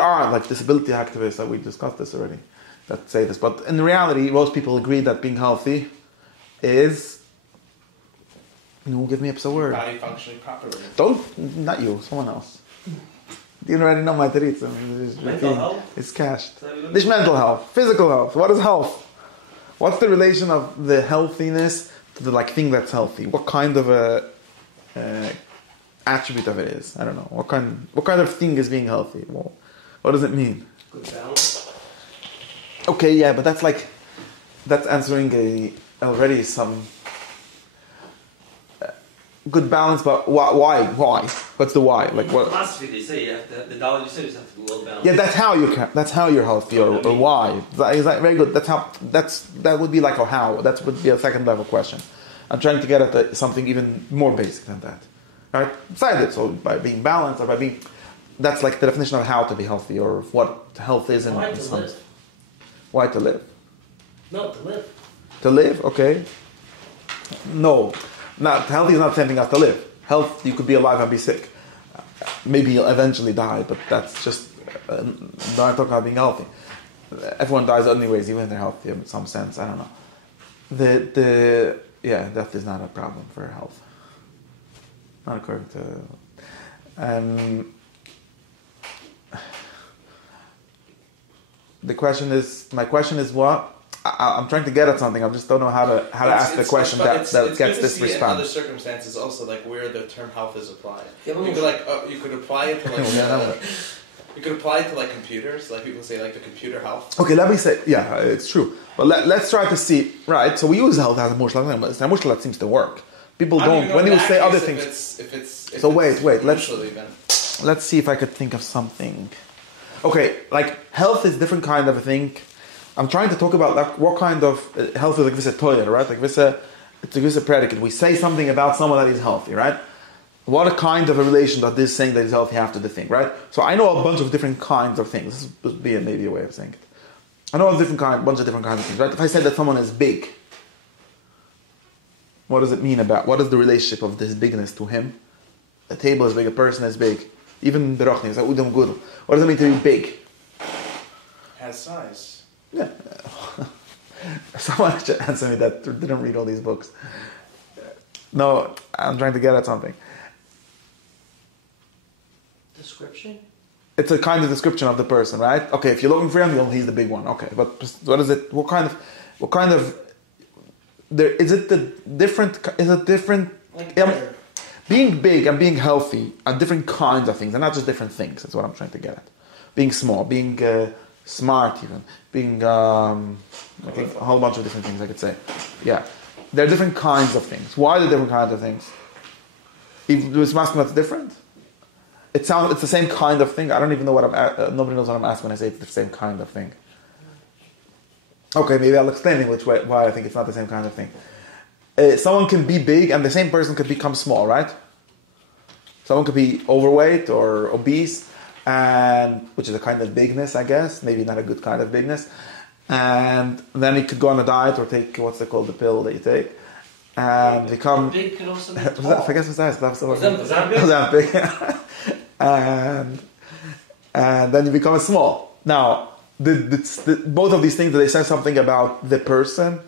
are like disability activists that we discussed this already that say this. But in reality, most people agree that being healthy is, give me up a word. Body functioning properly. Not you, someone else. You already know my teritz. Mental health? It's cached. This mental health, physical health. What is health? What's the relation of the healthiness to the thing that's healthy? What kind of a attribute of it is. I don't know. What kind of thing is being healthy? Well, what does it mean? Good balance. Okay, yeah, but that's answering already some good balance, but why? What's the why? Like what? Philosophy, they say you have to, the knowledge you said you have to be well balanced. Yeah, that's how you're healthy, or why? Is that very good? That would be like a how. That would be a second level question. I'm trying to get at something even more basic than that, right? Besides it, so by being balanced, or by being, that's like the definition of how to be healthy, or what health is in Why to some. live? Why to live? No, to live. To live, okay. No, not healthy is not the same thing as to live. Health, you could be alive and be sick. Maybe you'll eventually die, but that's just not talking about being healthy. Everyone dies anyways, even if they're healthy in some sense. I don't know. Death is not a problem for health. Not according to. My question is what? I'm trying to get at something. I just don't know how to ask the question that gets this response. In other circumstances, also like where the term health is applied. Yeah, you could apply it to like you could apply it to like computers. Like people say like the computer health. Okay, let me say it's true. But let's try to see. Right, so we use health as a mushla, but it's a mushla that seems to work. People don't when you say other things. Let's see if I could think of something. Okay, like health is different kind of a thing. I'm trying to talk about like what kind of health is like this a toilet, right? Like it's a predicate. We say something about someone that is healthy, right? What kind of a relation does this saying that is healthy have to the thing, right? So I know a bunch of different kinds of things. This would be maybe a way of saying it. I know a bunch of different kinds of things, right? If I say that someone is big, what does it mean about? What is the relationship of this bigness to him? A table is big, a person is big. Even berachni is like udam gudel. What does it mean to be big? Has size. Yeah. Someone should answer me that didn't read all these books. No, I'm trying to get at something. Description? It's a kind of description of the person, right? Okay, if you're looking for him, he's the big one. Okay, but what is it? What kind of? Is it different? Like being big and being healthy are different kinds of things, and not just different things. That's what I'm trying to get at. Being small, being smart, even being I think a whole bunch of different things I could say. Yeah, there are different kinds of things. Why are there different kinds of things? If it's asking what's different, it's the same kind of thing. I don't even know what nobody knows what I'm asking when I say it's the same kind of thing. Okay, maybe I'll explain why I think it's not the same kind of thing. Someone can be big and the same person could become small, right? Someone could be overweight or obese, and which is a kind of bigness, I guess. Maybe not a good kind of bigness. And then he could go on a diet or take what's it called, the pill that you take, and become. Big could also be tall. I guess it's nice. Ozempic. And then you become small. Now, both of these things, they say something about the person.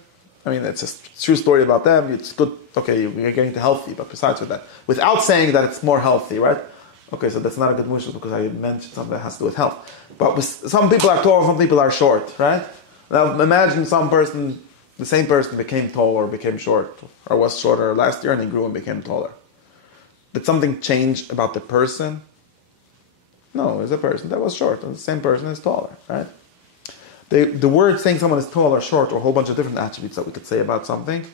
I mean, it's a true story about them. It's good. Okay, you're getting to healthy, but besides with that, without saying that it's more healthy, right? Okay, so that's not a good mushal because I mentioned something that has to do with health. But some people are tall, some people are short, right? Now imagine the same person became tall or became short, or was shorter last year and he grew and became taller. Did something change about the person? No, it's a person that was short, and the same person is taller, right? The word saying someone is tall or short, or a whole bunch of different attributes that we could say about something,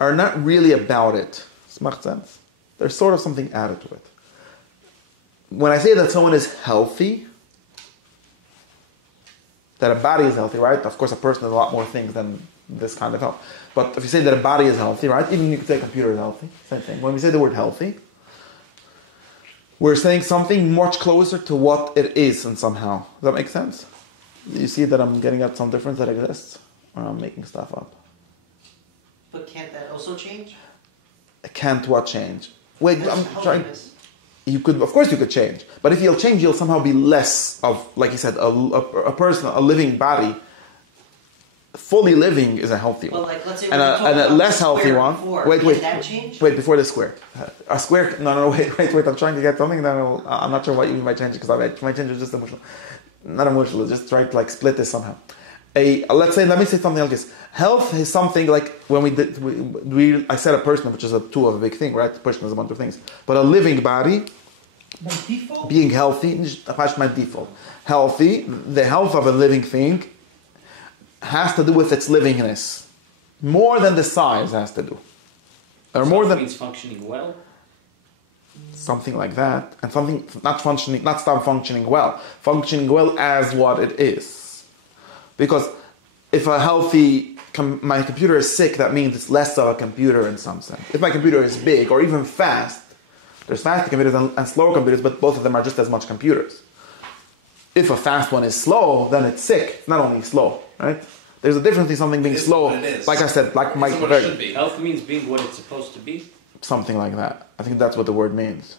are not really about it. Does it make sense? There's sort of something added to it. When I say that someone is healthy, that a body is healthy, right? Of course, a person has a lot more things than this kind of health. But if you say that a body is healthy, right? Even you could say a computer is healthy, same thing. When we say the word healthy, we're saying something much closer to what it is, and somehow. Does that make sense? You see that I'm getting at some difference that exists, or I'm making stuff up? But can't that also change? Can't what change? Wait, That's I'm trying. healthiness. You could, of course, you could change, but if you'll change, you'll somehow be less of, like you said, a person, a living body. Fully living is a healthy one, Well, like let's say and a less healthy one. Wait, that change? wait, before the square. A square. No, wait. I'm trying to get something. Then I'm not sure what you mean by change because my change is just a mushal, not a mushal. Just try to like split this somehow. let me say something like this. Health is something like when I said a person, which is a tool of a big thing, right? A person is a bunch of things. But a living body, by default? being healthy, that's my default. Healthy, the health of a living thing has to do with its livingness. More than the size has to do. Or more than means functioning well. Something like that. And something not stop functioning well. Functioning well as what it is. Because if my computer is sick, that means it's less of a computer in some sense. If my computer is big or even fast, there's fast computers and slower computers, but both of them are just as much computers. If a fast one is slow, then it's sick. It's not only slow, right? There's a difference in something being slow. Like I said, like my Health means being what it's supposed to be. Something like that. I think that's what the word means.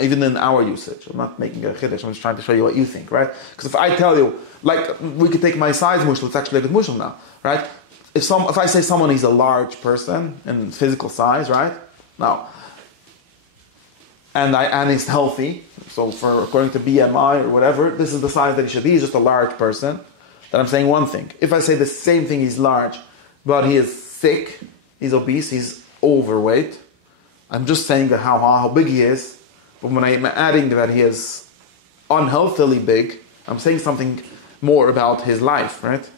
Even in our usage. I'm not making a chiddush. I'm just trying to show you what you think, right? Because if I tell you, like, we could take my size mushal, it's actually a good mushal now, right? If I say someone is a large person in physical size, right? Now, and he's healthy, so according to BMI or whatever, this is the size that he should be. He's just a large person. Then I'm saying one thing. If I say the same thing, he's large, but he is sick, he's obese, he's overweight, I'm just saying that how big he is. But when I'm adding that he is unhealthily big, I'm saying something more about his life, right?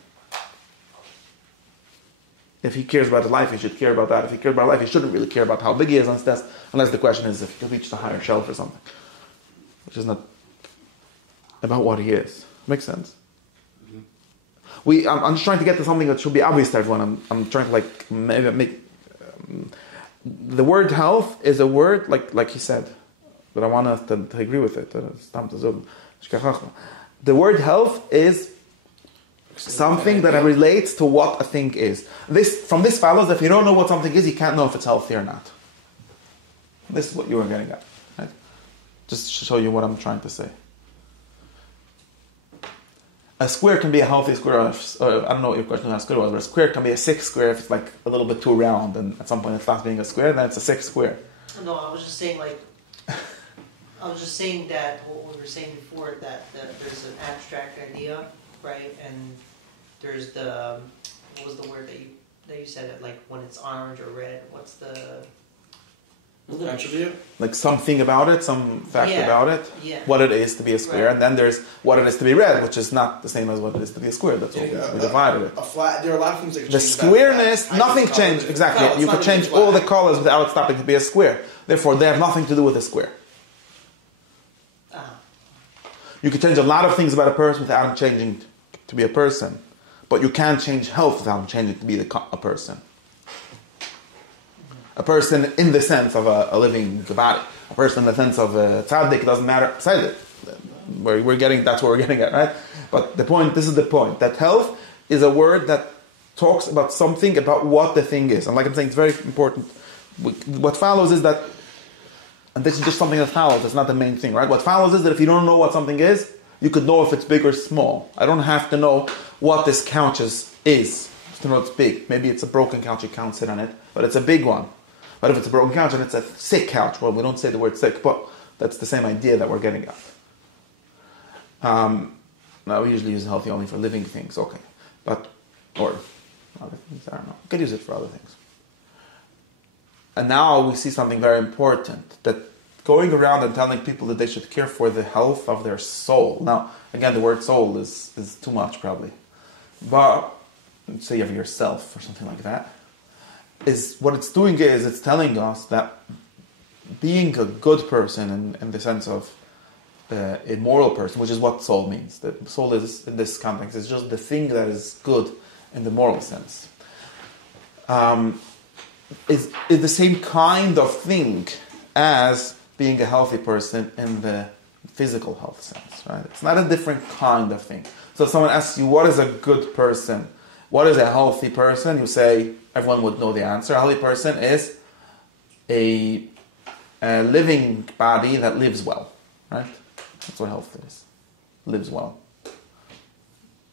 If he cares about his life, he should care about that. If he cares about life, he shouldn't really care about how big he is, unless the question is if he could reach the higher shelf or something, which is not about what he is. Makes sense? I'm just trying to get to something that should be obvious to everyone. I'm trying to maybe make the word health is a word like he said, but I want us to agree with it. The word health is something that relates to what a thing is. From this follows if you don't know what something is, you can't know if it's healthy or not. This is what you were getting at, right? Just to show you what I'm trying to say. A square can be a healthy square, or I don't know what your question on a square was, but a square can be a 6 square if it's like a little bit too round, and at some point it stops being a square, then it's a 6 square. No, I was just saying that what we were saying before, that there's an abstract idea, right? And there's what was the word that you said, like when it's orange or red, what's the attribute? Like something about it, some fact about it, what it is to be a square, right. And then there's what it is to be red, which is not the same as what it is to be a square. That's what we divided it. A flat. There are a lot of things that can the change. Squareness, nothing changed exactly. No, you could change all the colors without it stopping to be a square. Therefore, they have nothing to do with a square. You could change a lot of things about a person without him changing to be a person, but you can't change health without him changing to be a person. A person in the sense of a living body. A person in the sense of a tzaddik, doesn't matter. Tzaddik. That's what we're getting at, right? But this is the point. That health is a word that talks about something, about what the thing is. And like I'm saying, it's very important. What follows is that, and this is just something that follows, it's not the main thing, right? What follows is that if you don't know what something is, you could know if it's big or small. I don't have to know what this couch is, just to know it's big. Maybe it's a broken couch, you can't sit on it, but it's a big one. But if it's a broken couch and it's a sick couch, well, we don't say the word sick, but that's the same idea that we're getting at. Now, we usually use healthy only for living things, okay. Or other things, I don't know. We could use it for other things. And now we see something very important, that going around and telling people that they should care for the health of their soul. Now, again, the word soul is too much, probably. But, say of yourself or something like that. Is what it's doing is it's telling us that being a good person in the sense of a moral person, which is what soul means. The soul is, in this context, is just the thing that is good in the moral sense. Is the same kind of thing as being a healthy person in the physical health sense, right? It's not a different kind of thing. So if someone asks you, what is a good person? What is a healthy person? You say, everyone would know the answer. A healthy person is a living body that lives well, right? That's what health is. Lives well.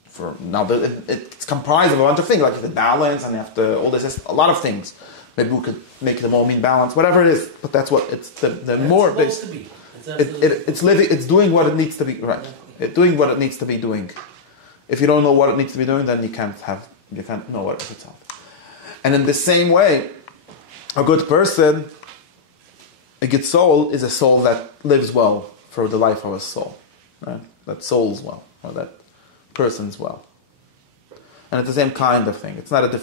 It's comprised of a bunch of things, like the balance, and you have to, all this, a lot of things. Maybe we could make them all mean balance, whatever it is. But that's what it's the more. It's supposed to be. It's living. It's doing what it needs to be. Right. It's doing what it needs to be doing. If you don't know what it needs to be doing, then you can't know what it's healthy. And in the same way, a good person, a good soul, is a soul that lives well for the life of a soul. Right? That soul's well, or that person's well. And it's the same kind of thing. It's not a ad,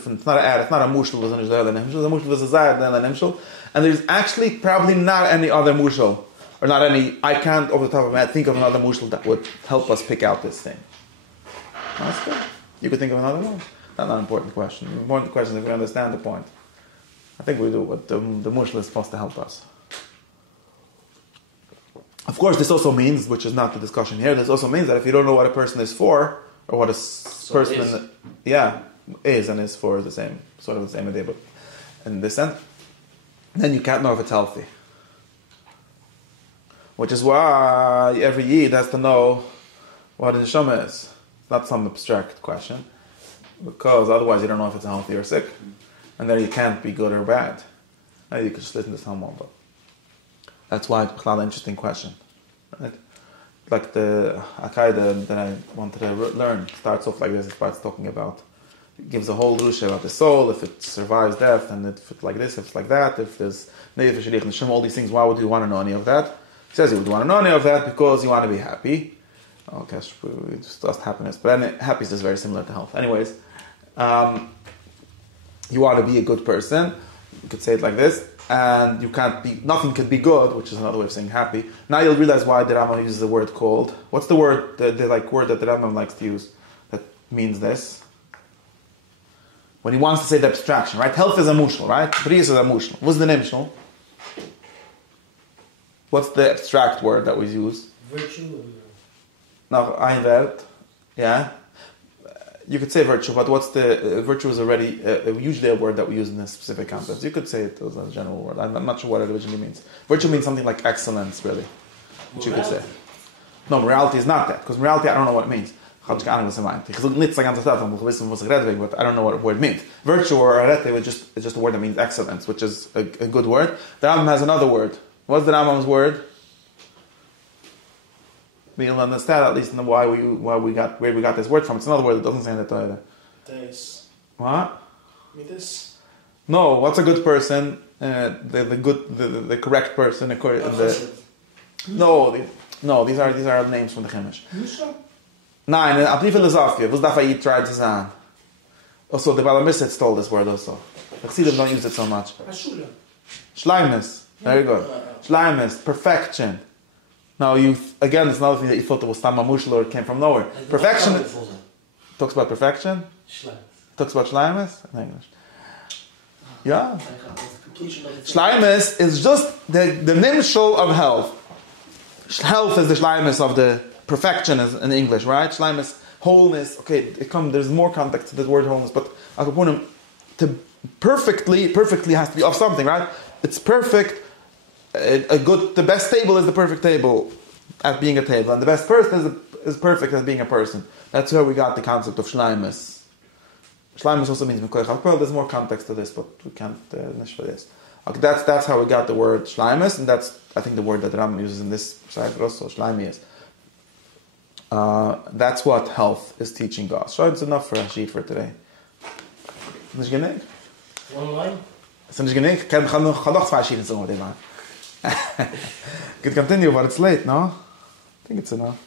it's not a mushal, it's a mushal, it's a zayad, then an imshal. And there's actually probably not any other mushal, or not any, I can't, over the top of my head, think of another mushal that would help us pick out this thing. That's good. You could think of another one. That's not an important question. The important question is if we understand the point. I think we do, but the mushal is supposed to help us. Of course, this also means, which is not the discussion here, this also means that if you don't know what a person is for, or what a person is and is for the same, sort of the same idea, but in this sense, then you can't know if it's healthy. Which is why every Yid has to know what a neshama is. It's not some abstract question, because otherwise you don't know if it's healthy or sick, and then you can't be good or bad. Maybe you could just listen to someone, but that's why it's an interesting question. Right? Like the Akaida that I wanted to learn starts off like this. It starts talking about, it gives a whole rusha about the soul, if it survives death, and if it's like this, if it's like that, if there's Neif, Shalich, Neshama, all these things. Why would you want to know any of that? He says you would want to know any of that because you want to be happy. Okay, it's just happiness. But then happiness is very similar to health. Anyways, you want to be a good person. You could say it like this. And nothing can be good, which is another way of saying happy. Now you'll realize why the Rambam uses the word called. What's the word, the word that the Rambam likes to use that means this? When he wants to say the abstraction, right? Health is a mushal, right? Bris is a mushal. What's the nimshal? What's the abstract word that we use? Virtue. Now, Einwert, yeah. You could say virtue, but what's the virtue is already usually a word that we use in a specific context. You could say it as a general word. I'm not sure what it originally means. Virtue means something like excellence, really. Which you could say. No, morality is not that, because morality I don't know what it means. But I don't know what word it means. Virtue or arete is just a word that means excellence, which is a good word. The Rambam has another word. What's the Rambam's word? We'll understand at least where we got this word from. It's another word that doesn't say in the Torah. This. What? This. No, what's a good person? The correct person. These are names from the Chumash. Nein, a brief Philosophie. Was darf I try to say? Also, the Balamisset stole this word also. The Chassidim don't use it so much. Shleimus. Very good. Shleimus. Perfection. Now, again, it's another thing that you thought it was Tama Mushal or it came from nowhere. Perfection talks about perfection. Talks about Shleimus in English. Yeah. Shleimus is just the nimshal of health. Health is the Shleimus of the perfection in English, right? Shleimus, wholeness. Okay, there's more context to the word wholeness, but Akapunim, to perfectly has to be of something, right? It's perfect. The best table is the perfect table at being a table, and the best person is perfect at being a person. That's where we got the concept of shleimus. Shleimus also means mikoich halpel. There's more context to this, but we can't nish for this. Okay, that's how we got the word shleimus, and that's I think the word that Rambam uses in this side also shleimius. That's what health is teaching us. So it's enough for a sheet for today. One line. Could continue, but it's late, no? I think it's enough.